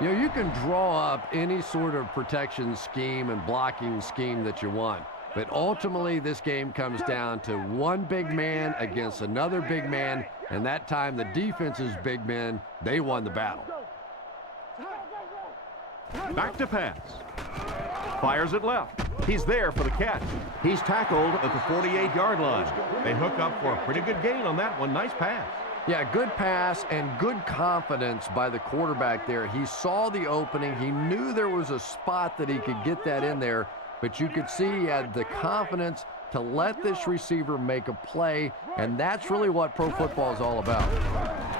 You know, you can draw up any sort of protection scheme and blocking scheme that you want. But ultimately, this game comes down to one big man against another big man. And that time, the defense's big men, they won the battle. Back to pass. Fires it left. He's there for the catch. He's tackled at the 48-yard line. They hook up for a pretty good gain on that one. Nice pass. Yeah, good pass and good confidence by the quarterback there. He saw the opening. He knew there was a spot that he could get that in there, but you could see he had the confidence to let this receiver make a play, and that's really what pro football is all about.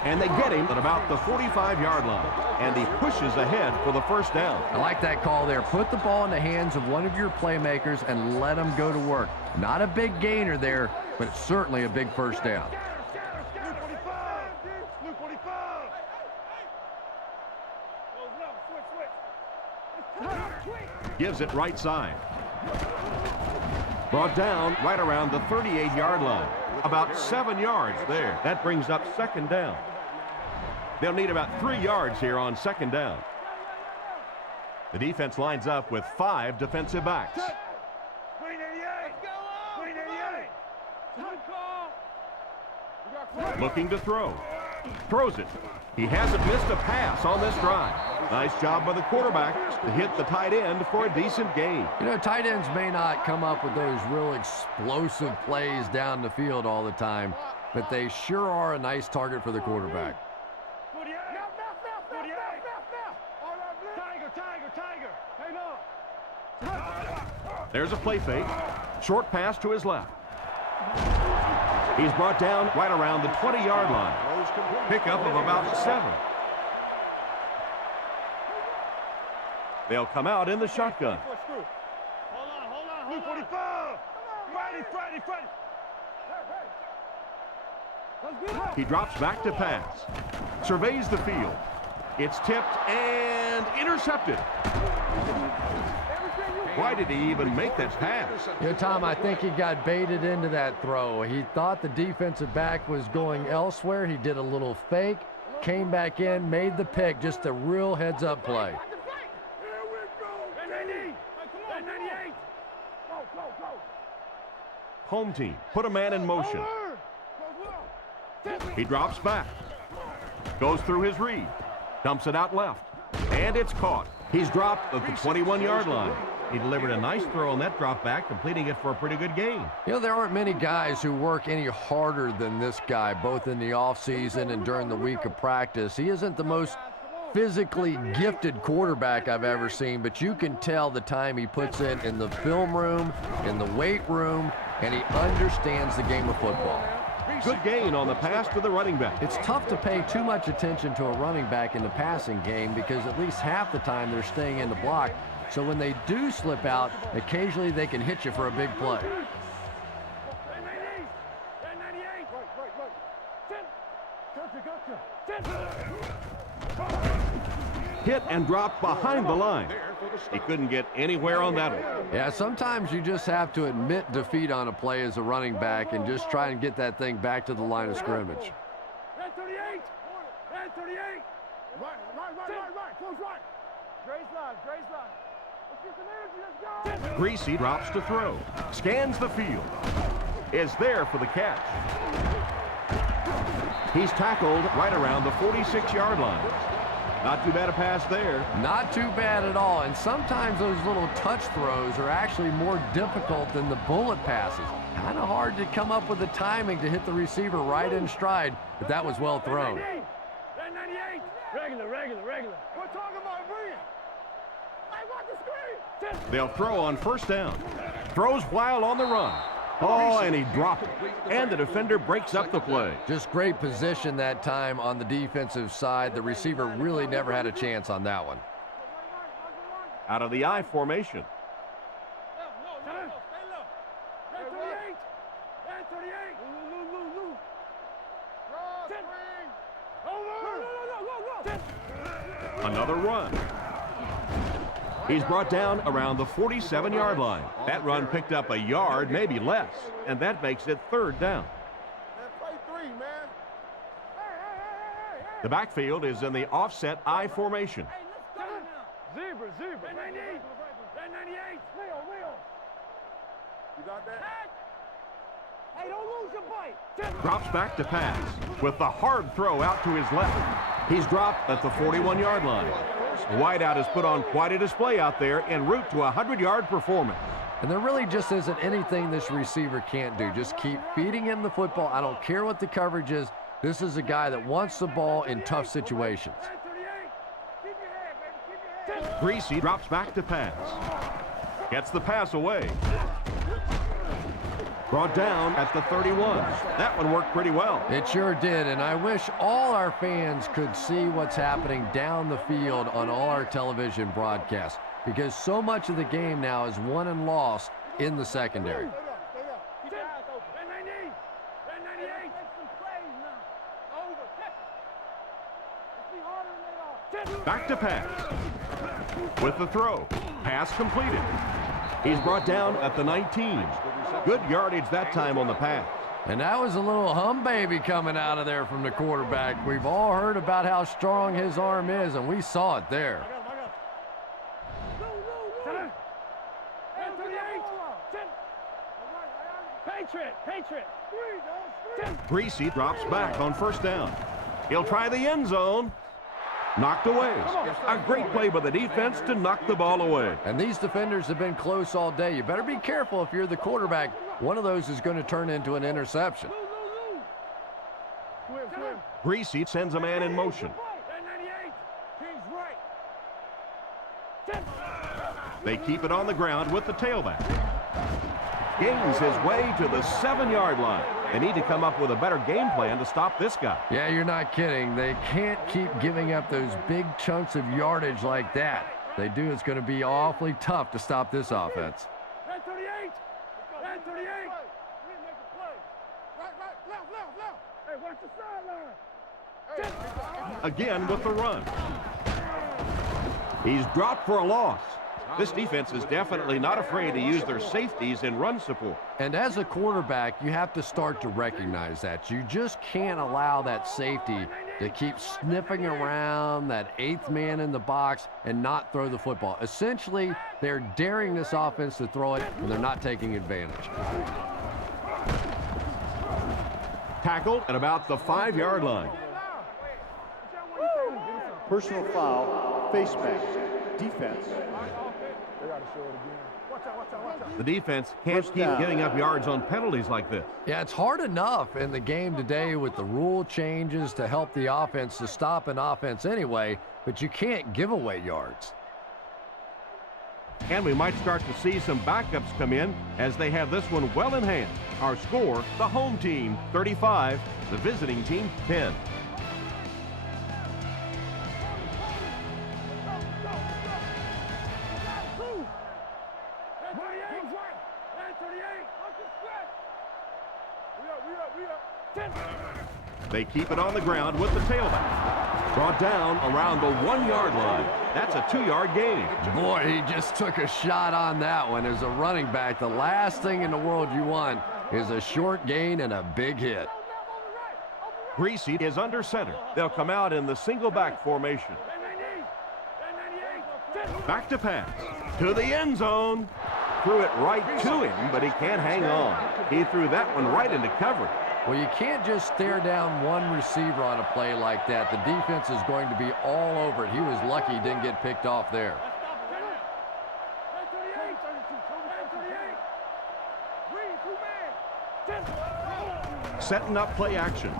And they get him at about the 45-yard line, and he pushes ahead for the first down. I like that call there. Put the ball in the hands of one of your playmakers and let them go to work. Not a big gainer there, but it's certainly a big first down. Gives it right side. Brought down right around the 38-yard line. About 7 yards there. That brings up second down. They'll need about 3 yards here on second down. The defense lines up with 5 defensive backs. Looking to throw. Throws it. He hasn't missed a pass on this drive. Nice job by the quarterback to hit the tight end for a decent gain. You know, tight ends may not come up with those real explosive plays down the field all the time, but they sure are a nice target for the quarterback. There's a play fake. Short pass to his left. He's brought down right around the 20-yard line. Pickup of about 7. They'll come out in the shotgun. Hold on. Blue 45. Friday. He drops back to pass. Surveys the field. It's tipped and intercepted. Why did he even make that pass? You know, Tom, I think he got baited into that throw. He thought the defensive back was going elsewhere. He did a little fake, came back in, made the pick. Just a real heads-up play. Home team, put a man in motion. He drops back. Goes through his read. Dumps it out left. And it's caught. He's dropped at the 21-yard line. He delivered a nice throw on that drop back, completing it for a pretty good gain. You know, there aren't many guys who work any harder than this guy, both in the offseason and during the week of practice. He isn't the most physically gifted quarterback I've ever seen, but you can tell the time he puts in the film room, in the weight room, and he understands the game of football. Good gain on the pass to the running back. It's tough to pay too much attention to a running back in the passing game because at least half the time they're staying in the block. So when they do slip out, occasionally they can hit you for a big play. Hit and dropped behind the line. He couldn't get anywhere on that one. Yeah, sometimes you just have to admit defeat on a play as a running back and just try and get that thing back to the line of scrimmage. Red 38. Right. Close right. Grace line. Let's get some energy. Let's go. Greasy drops to throw. Scans the field. Is there for the catch. He's tackled right around the 46-yard line. Not too bad a pass there. Not too bad at all. And sometimes those little touch throws are actually more difficult than the bullet passes. Kind of hard to come up with the timing to hit the receiver right in stride, but that was well thrown. Red 98. Regular. We're talking about brilliant. I want the screen. They'll throw on first down. Throws while on the run. Oh, and he dropped it. And the defender breaks up the play. Just great position that time on the defensive side. The receiver really never had a chance on that one. Out of the I formation. Red 38. Another run. He's brought down around the 47-yard line. That run picked up a yard, maybe less, and that makes it 3rd down. The backfield is in the offset I formation. Zebra. Red 98. Leo. You got that? Hey, don't lose your bite. Drops back to pass with the hard throw out to his left. He's dropped at the 41-yard line. The wideout has put on quite a display out there en route to a 100-yard performance. And there really just isn't anything this receiver can't do. Just keep feeding him the football. I don't care what the coverage is. This is a guy that wants the ball in tough situations. Greasy drops back to pass. Gets the pass away. Brought down at the 31. That one worked pretty well. It sure did, and I wish all our fans could see what's happening down the field on all our television broadcasts, because so much of the game now is won and lost in the secondary. Back to pass. With the throw. Pass completed. He's brought down at the 19. Good yardage that time on the pass. And that was a little hum baby coming out of there from the quarterback. We've all heard about how strong his arm is, and we saw it there. Patriot. Greasy drops back on 1st down. He'll try the end zone. Knocked away. A great play by the defense to knock the ball away. And these defenders have been close all day. You better be careful if you're the quarterback. One of those is going to turn into an interception. Greasy sends a man in motion. They keep it on the ground with the tailback. Gains his way to the 7-yard line. They need to come up with a better game plan to stop this guy. Yeah, you're not kidding. They can't keep giving up those big chunks of yardage like that. If they do, it's going to be awfully tough to stop this offense. Red 38. Left. Hey, watch the sideline. Again with the run. He's dropped for a loss. This defense is definitely not afraid to use their safeties in run support. And as a quarterback, you have to start to recognize that. You just can't allow that safety to keep sniffing around that 8th man in the box and not throw the football. Essentially, they're daring this offense to throw it, and they're not taking advantage. Tackled at about the 5-yard line. Personal foul, face mask, defense. The defense can't keep giving up yards on penalties like this. Yeah, it's hard enough in the game today with the rule changes to help the offense to stop an offense anyway, but you can't give away yards. And we might start to see some backups come in as they have this one well in hand. Our score, the home team 35, the visiting team 10. They keep it on the ground with the tailback. Brought down around the 1-yard line. That's a 2-yard gain. Boy, he just took a shot on that one. As a running back, the last thing in the world you want is a short gain and a big hit. Greasy is under center. They'll come out in the single back formation. Back to pass. To the end zone. Threw it right to him, but he can't hang on. He threw that one right into coverage. Well, you can't just stare down one receiver on a play like that. The defense is going to be all over it. He was lucky he didn't get picked off there. Setting up play action.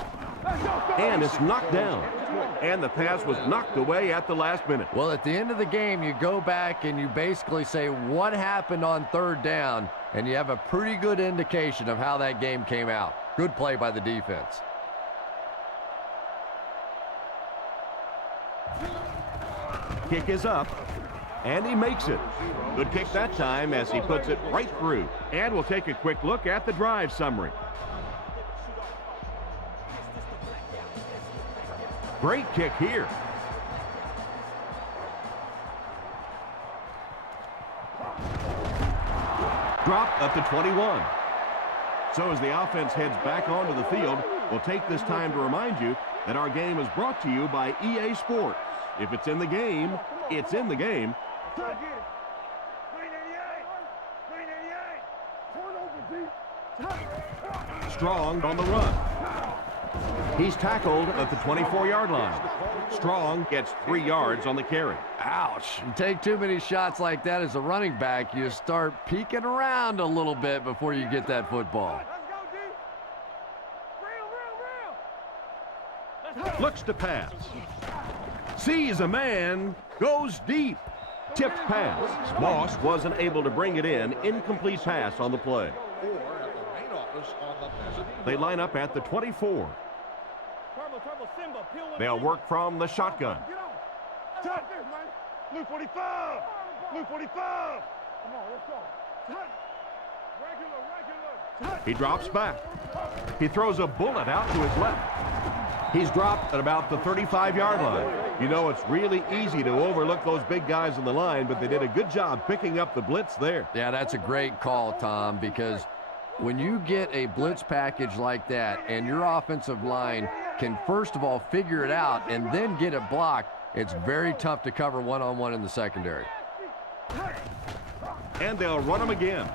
And it's knocked down. And the pass was knocked away at the last minute. Well, at the end of the game, you go back and you basically say what happened on 3rd down, and you have a pretty good indication of how that game came out. Good play by the defense. Kick is up, and he makes it. Good kick that time as he puts it right through. And we'll take a quick look at the drive summary. Great kick here. Dropped at the 21. So as the offense heads back onto the field, we'll take this time to remind you that our game is brought to you by EA Sports. If it's in the game, it's in the game. Strong on the run. He's tackled at the 24-yard line. Strong gets 3 yards on the carry. Ouch. You take too many shots like that as a running back, you start peeking around a little bit before you get that football. Looks to pass. Sees a man. Goes deep. Tipped pass. Moss wasn't able to bring it in. Incomplete pass on the play. They line up at the 24. They'll work from the shotgun. Blue 45. Blue 45. Come on, let's go. Regular. He drops back. He throws a bullet out to his left. He's dropped at about the 35-yard line. You know, it's really easy to overlook those big guys on the line, but they did a good job picking up the blitz there. Yeah, that's a great call, Tom, because when you get a blitz package like that and your offensive line can first of all figure it out and then get it blocked, it's very tough to cover one-on-one in the secondary. And they'll run him again.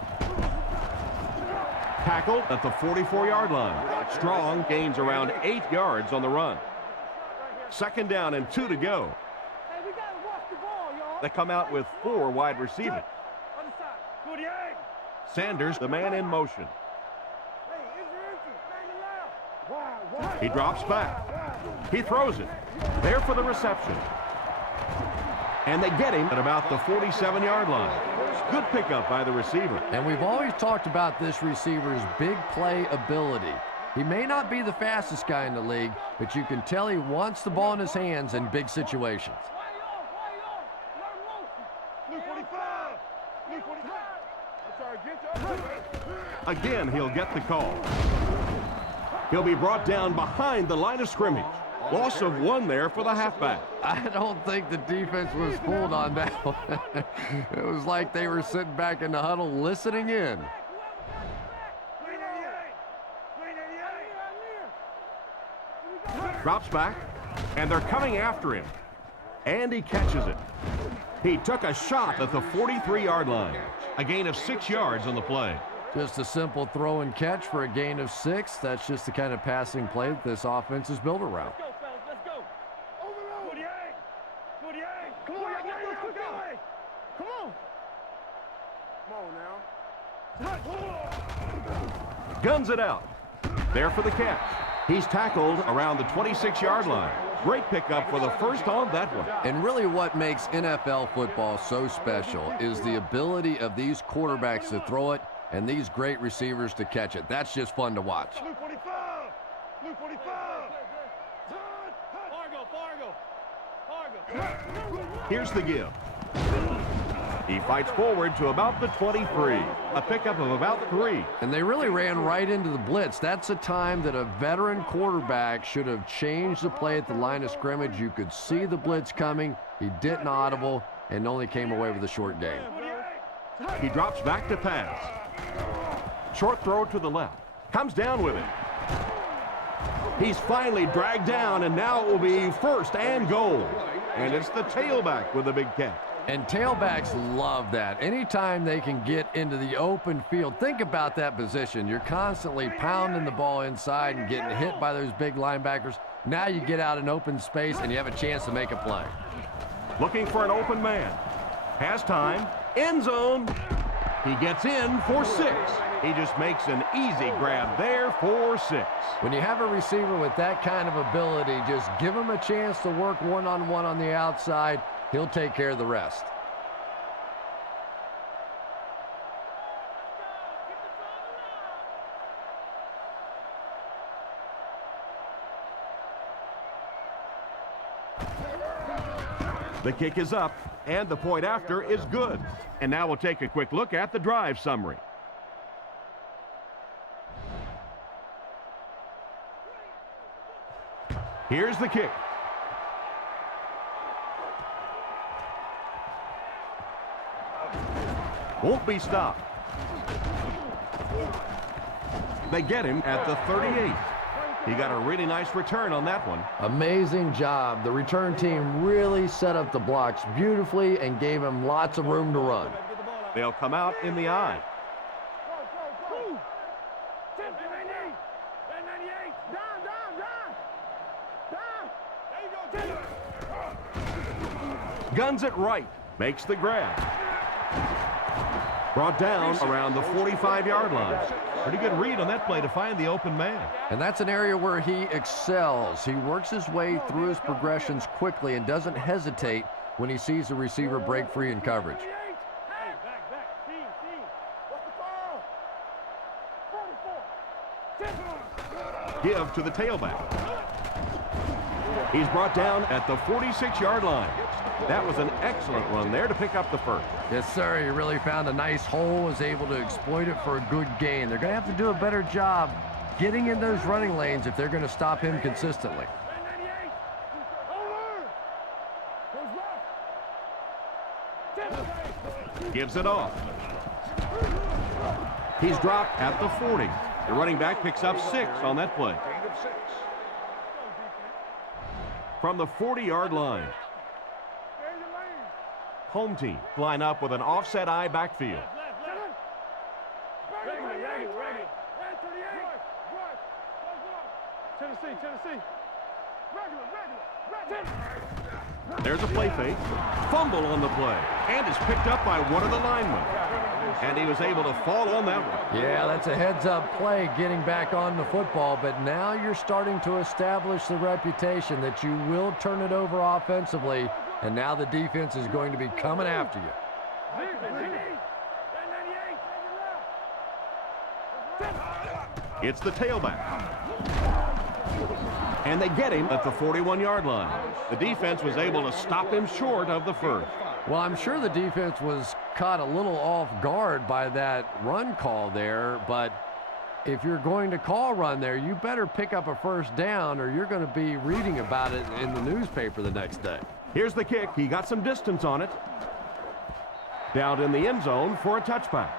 Tackled at the 44-yard line. Strong gains around 8 yards on the run. 2nd down and 2 to go. Hey, we gotta watch the ball, y'all. They come out with 4 wide receivers. Other side. 48. Sanders, the man in motion. Hey, it's He drops back. He throws it. There for the reception. And they get him at about the 47-yard line. Good pickup by the receiver. And we've always talked about this receiver's big play ability. He may not be the fastest guy in the league, but you can tell he wants the ball in his hands in big situations. Again, he'll get the call. He'll be brought down behind the line of scrimmage. Loss of 1 there for the halfback. I don't think the defense was fooled on that one. It was like they were sitting back in the huddle listening in. Drops back, and they're coming after him. And he catches it. He took a shot at the 43-yard line. A gain of 6 yards on the play. Just a simple throw and catch for a gain of 6. That's just the kind of passing play that this offense is built around. Let's go. Over 48. 48. Come on, let's go. Come on. Come on now. Guns it out. There for the catch. He's tackled around the 26-yard line. Great pickup for the first on that one. And really what makes NFL football so special is the ability of these quarterbacks to throw it and these great receivers to catch it. That's just fun to watch. Blue 45. Blue 45. Fargo. Here's the give. He fights forward to about the 23. A pickup of about 3. And they really ran right into the blitz. That's a time that a veteran quarterback should have changed the play at the line of scrimmage. You could see the blitz coming. He didn't audible and only came away with a short gain. He drops back to pass. Short throw to the left. Comes down with it. He's finally dragged down, and now it will be 1st and goal. And it's the tailback with a big catch. And tailbacks love that. Anytime they can get into the open field, think about that position. You're constantly pounding the ball inside and getting hit by those big linebackers. Now you get out in open space and you have a chance to make a play. Looking for an open man. Has time. End zone. He gets in for 6. He just makes an easy grab there for 6. When you have a receiver with that kind of ability, just give him a chance to work one-on-one on the outside. He'll take care of the rest. The kick is up, and the point after is good. And now we'll take a quick look at the drive summary. Here's the kick. Won't be stopped. They get him at the 38. He got a really nice return on that one. Amazing job. The return team really set up the blocks beautifully and gave him lots of room to run. They'll come out in the eye. Guns it right. Makes the grab. Brought down around the 45-yard line. Pretty good read on that play to find the open man. And that's an area where he excels. He works his way through his progressions quickly and doesn't hesitate when he sees the receiver break free in coverage. Give to the tailback. He's brought down at the 46-yard line. That was an excellent run there to pick up the first. Yes, sir. He really found a nice hole, was able to exploit it for a good gain. They're going to have to do a better job getting in those running lanes if they're going to stop him consistently. Gives it off. He's dropped at the 40. The running back picks up 6 on that play. From the 40-yard line. Home team line up with an offset eye backfield. There's a play fake. Fumble on the play. And is picked up by one of the linemen. And he was able to fall on that one. Yeah, that's a heads-up play getting back on the football, but now you're starting to establish the reputation that you will turn it over offensively, and now the defense is going to be coming after you. It's the tailback. And they get him at the 41-yard line. The defense was able to stop him short of the first. Well, I'm sure the defense was caught a little off guard by that run call there, but if you're going to call run there, you better pick up a first down or you're going to be reading about it in the newspaper the next day. Here's the kick. He got some distance on it. Down in the end zone for a touchback.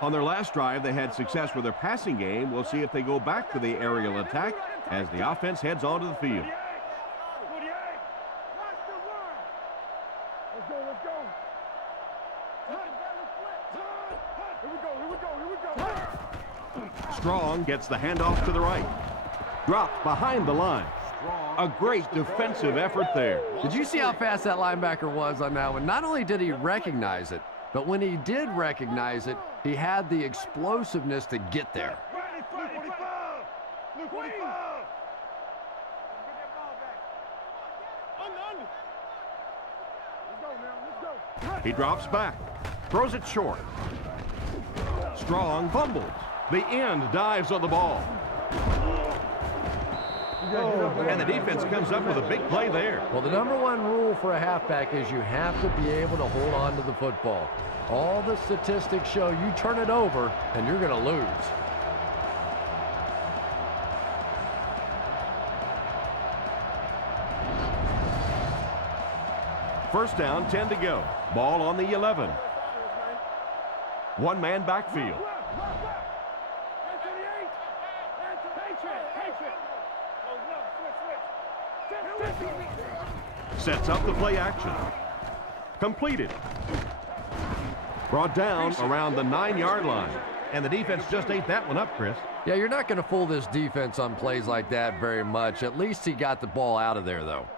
On their last drive, they had success with their passing game. We'll see if they go back to the aerial attack as the offense heads onto the field. Strong gets the handoff to the right. Dropped behind the line. A great defensive effort there. Did you see how fast that linebacker was on that one? Not only did he recognize it, but when he did recognize it, he had the explosiveness to get there. He drops back, throws it short. Strong fumbles. The end dives on the ball. And the defense comes up with a big play there. Well, the number one rule for a halfback is you have to be able to hold on to the football. All the statistics show you turn it over and you're going to lose. First down, 10 to go. Ball on the 11. One-man backfield. Sets up the play action. Completed. Brought down around the 9-yard line. And the defense just ate that one up, Chris. Yeah, you're not going to fool this defense on plays like that very much. At least he got the ball out of there, though.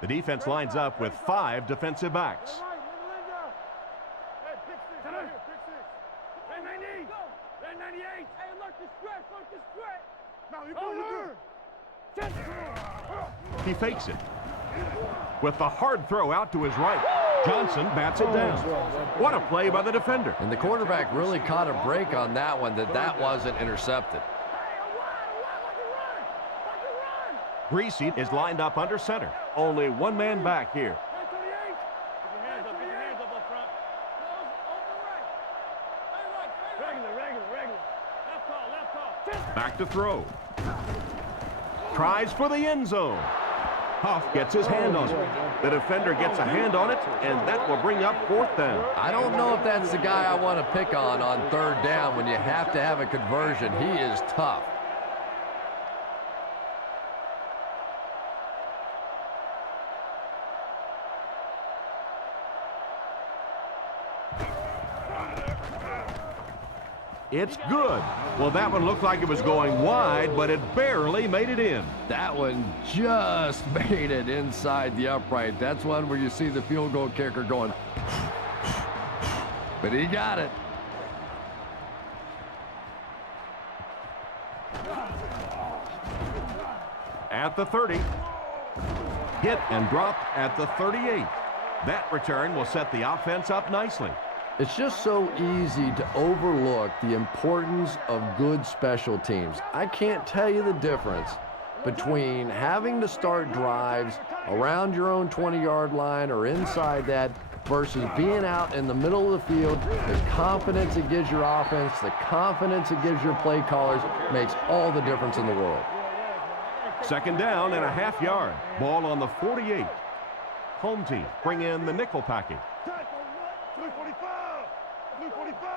The defense lines up with 5 defensive backs. He fakes it. With the hard throw out to his right, Johnson bats it down. What a play by the defender. And the quarterback really caught a break on that one, that wasn't intercepted. Greasy is lined up under center. Only one man back here. Back to throw. Tries for the end zone. Huff gets his hand on it. The defender gets a hand on it, and that will bring up 4th down. I don't know if that's the guy I want to pick on 3rd down when you have to have a conversion. He is tough. It's good. Well, that one looked like it was going wide, but it barely made it in. That one just made it inside the upright. That's one where you see the field goal kicker going, but he got it. At the 30. Hit and dropped at the 38. That return will set the offense up nicely. It's just so easy to overlook the importance of good special teams. I can't tell you the difference between having to start drives around your own 20-yard line or inside that versus being out in the middle of the field. The confidence it gives your offense, the confidence it gives your play callers makes all the difference in the world. 2nd down and a ½ yard. Ball on the 48. Home team bring in the nickel package. 345. 345.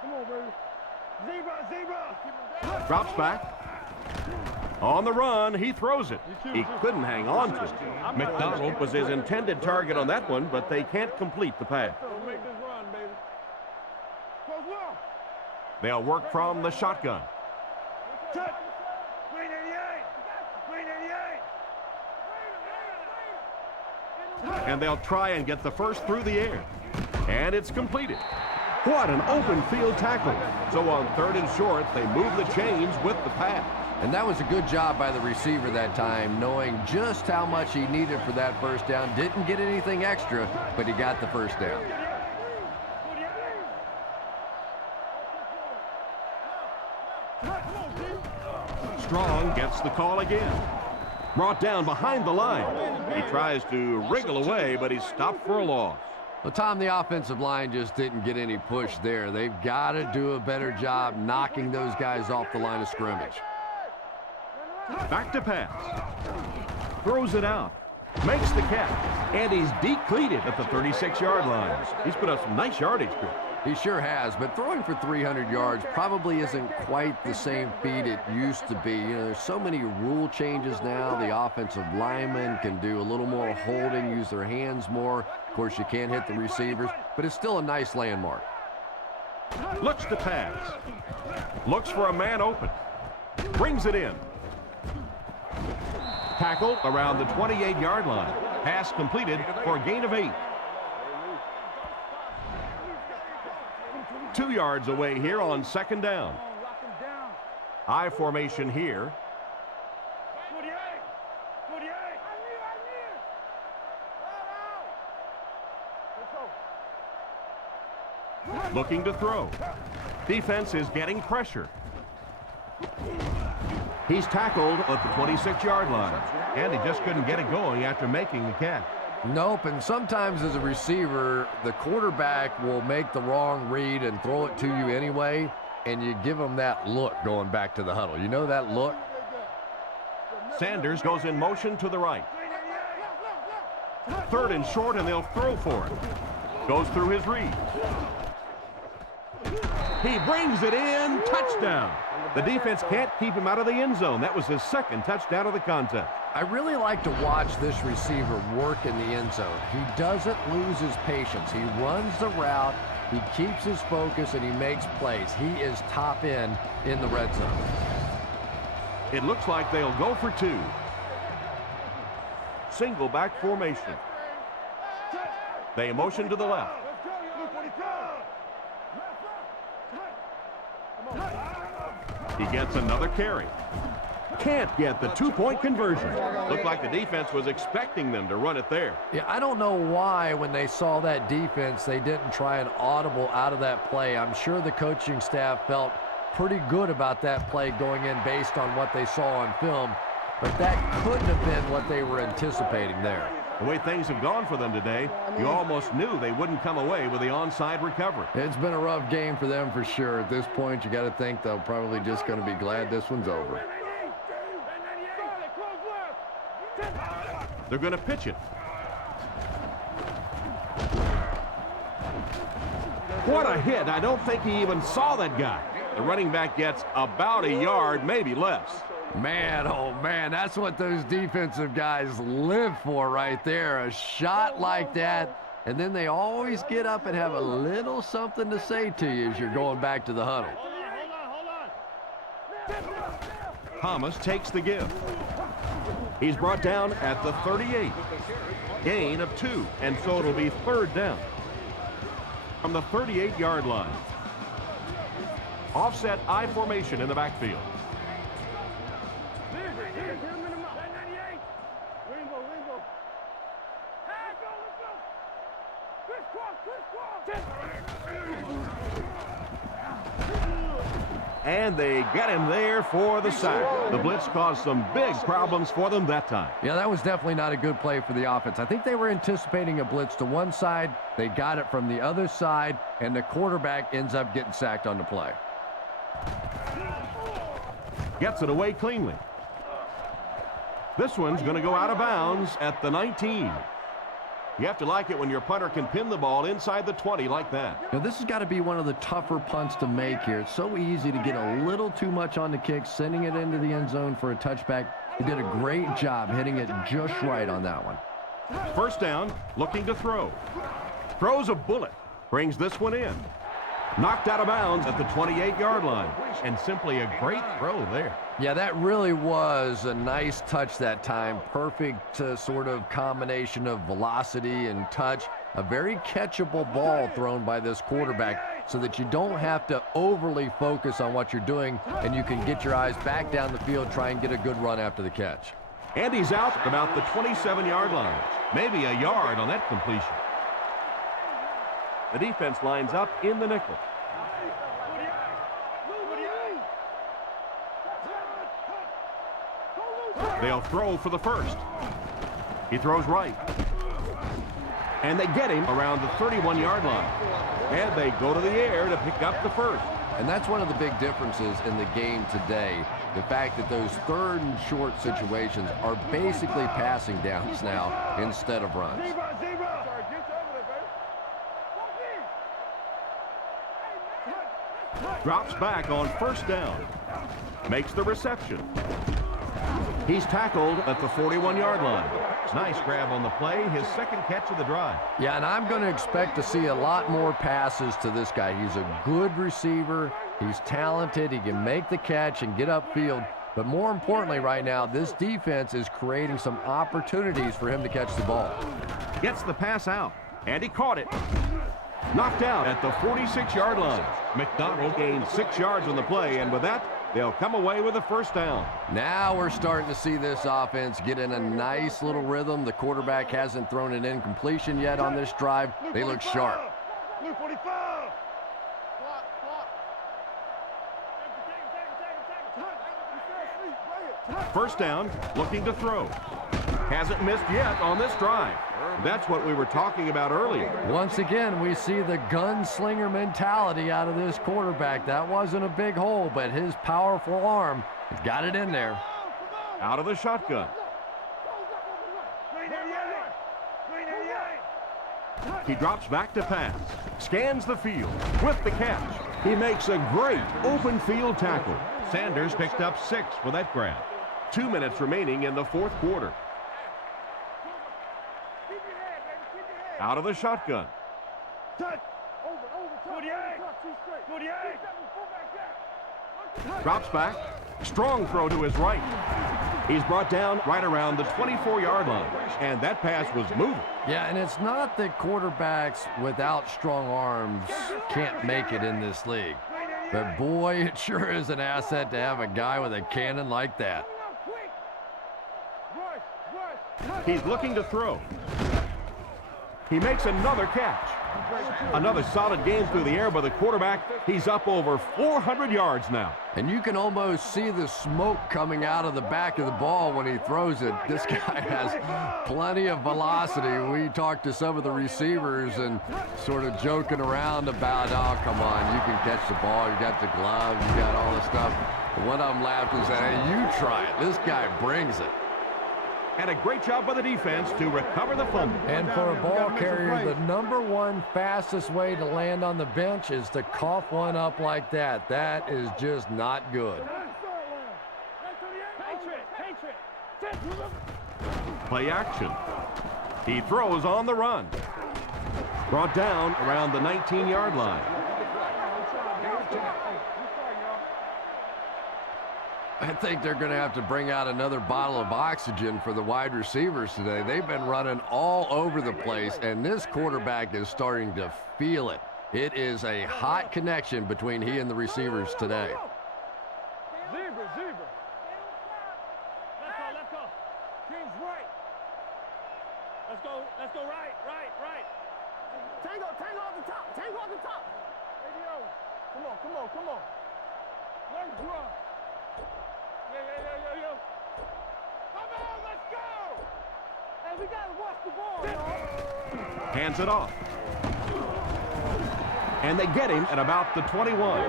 Come on, baby. Zebra. Drops back. On the run, he throws it. He couldn't hang on to it. McDonald was his intended target on that one, but they can't complete the pass. Make this run, baby. Close low. They'll work from the shotgun. Touch. 388. 388. And they'll try and get the first through the air. And it's completed. What an open field tackle. So on 3rd and short, they move the chains with the pass. And that was a good job by the receiver that time, knowing just how much he needed for that 1st down. Didn't get anything extra, but he got the 1st down. Strong gets the call again. Brought down behind the line. He tries to wriggle away, but he's stopped for a loss. Well, Tom, the offensive line just didn't get any push there. They've got to do a better job knocking those guys off the line of scrimmage. Back to pass. Throws it out. Makes the catch. And he's decleated at the 36-yard line. He's put up some nice yardage. He sure has, but throwing for 300 yards probably isn't quite the same feat it used to be. You know, there's so many rule changes now. The offensive linemen can do a little more holding, use their hands more. Of course, you can't hit the receivers, but it's still a nice landmark. Looks to pass. Looks for a man open. Brings it in. Tackled around the 28-yard line. Pass completed for a gain of 8. 2 yards away here on 2nd down. High formation here. 48. 48. Looking to throw. Defense is getting pressure. He's tackled at the 26-yard line. And he just couldn't get it going after making the catch. Nope, and sometimes as a receiver, the quarterback will make the wrong read and throw it to you anyway, and you give them that look going back to the huddle. You know that look? Sanders goes in motion to the right. 3rd and short, and they'll throw for it. Goes through his read. He brings it in. Touchdown. The defense can't keep him out of the end zone. That was his 2nd touchdown of the contest. I really like to watch this receiver work in the end zone. He doesn't lose his patience. He runs the route, he keeps his focus, and he makes plays. He is top in the red zone. It looks like they'll go for 2. Single back formation. They motion to the left. He gets another carry. Can't get the 2-point conversion. Looked like the defense was expecting them to run it there. Yeah, I don't know why when they saw that defense, they didn't try an audible out of that play. I'm sure the coaching staff felt pretty good about that play going in based on what they saw on film, but that couldn't have been what they were anticipating there. The way things have gone for them today, you almost knew they wouldn't come away with the onside recovery. It's been a rough game for them for sure. At this point, you got to think they're probably just going to be glad this one's over. They're going to pitch it. What a hit. I don't think he even saw that guy. The running back gets about a yard, maybe less. Man, oh man, that's what those defensive guys live for right there. A shot like that, and then they always get up and have a little something to say to you as you're going back to the huddle. Thomas takes the give. He's brought down at the 38. Gain of 2, and so it'll be 3rd down. From the 38-yard line. Offset I formation in the backfield. And they get him there for the sack. The blitz caused some big problems for them that time. Yeah, that was definitely not a good play for the offense. I think they were anticipating a blitz to one side. They got it from the other side, and the quarterback ends up getting sacked on the play. Gets it away cleanly. This one's going to go out of bounds at the 19. You have to like it when your punter can pin the ball inside the 20 like that. Now, this has got to be one of the tougher punts to make here. It's so easy to get a little too much on the kick, sending it into the end zone for a touchback. He did a great job hitting it just right on that one. 1st down, looking to throw. Throws a bullet, brings this one in. Knocked out of bounds at the 28-yard line, and simply a great throw there. Yeah, that really was a nice touch that time. Perfect sort of combination of velocity and touch. A very catchable ball thrown by this quarterback so that you don't have to overly focus on what you're doing, and you can get your eyes back down the field, try and get a good run after the catch. And he's out about the 27-yard line. Maybe a yard on that completion. The defense lines up in the nickel. They'll throw for the 1st. He throws right. And they get him around the 31-yard line. And they go to the air to pick up the 1st. And that's one of the big differences in the game today. The fact that those 3rd and short situations are basically passing downs now instead of runs. Drops back on 1st down. Makes the reception. He's tackled at the 41-yard line. Nice grab on the play, his 2nd catch of the drive. Yeah, and I'm going to expect to see a lot more passes to this guy. He's a good receiver. He's talented. He can make the catch and get upfield. But more importantly right now, this defense is creating some opportunities for him to catch the ball. Gets the pass out, and he caught it. Knocked out at the 46-yard line. McDonald gained 6 yards on the play, and with that, they'll come away with a 1st down. Now we're starting to see this offense get in a nice little rhythm. The quarterback hasn't thrown an incompletion yet on this drive. They look sharp. 1st down, looking to throw. Hasn't missed yet on this drive. That's what we were talking about earlier. Once again, we see the gunslinger mentality out of this quarterback. That wasn't a big hole, but his powerful arm has got it in there. Out of the shotgun. He drops back to pass. Scans the field with the catch. He makes a great open field tackle. Sanders picked up 6 for that grab. 2 minutes remaining in the 4th quarter. Out of the shotgun. Drops back. Strong throw to his right. He's brought down right around the 24-yard line. And that pass was moving. Yeah, and it's not that quarterbacks without strong arms can't make it in this league. But boy, it sure is an asset to have a guy with a cannon like that. He's looking to throw. He makes another catch. Another solid game through the air by the quarterback. He's up over 400 yards now. And you can almost see the smoke coming out of the back of the ball when he throws it. This guy has plenty of velocity. We talked to some of the receivers and sort of joking around about, oh, come on, you can catch the ball. You got the glove. You got all this stuff. And one of them laughed and said, hey, you try it. This guy brings it. And a great job by the defense to recover the fumble. And for a ball carrier, the #1 fastest way to land on the bench is to cough one up like that. That is just not good. Play action. He throws on the run. Brought down around the 19-yard line. I think they're going to have to bring out another bottle of oxygen for the wide receivers today. They've been running all over the place, and this quarterback is starting to feel it. It is a hot connection between he and the receivers today. Zebra. Let's go. King's right. Let's go right. Tango off the top. Come on. Let's drop. Yeah. Come on, let's go! Hey, we gotta watch the ball, y'all. Hands it off. And they get him at about the 21.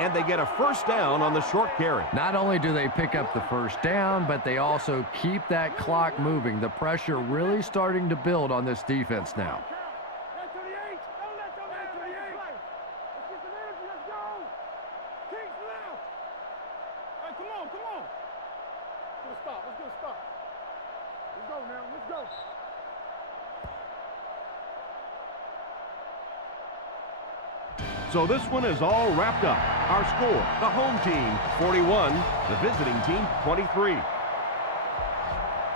And they get a first down on the short carry. Not only do they pick up the first down, but they also keep that clock moving. The pressure really starting to build on this defense now. Let's get some energy, let's go! King's left! Hey, come on. Let's get a stop. Let's go now, let's go. So this one is all wrapped up. Our score, the home team 41, the visiting team 23.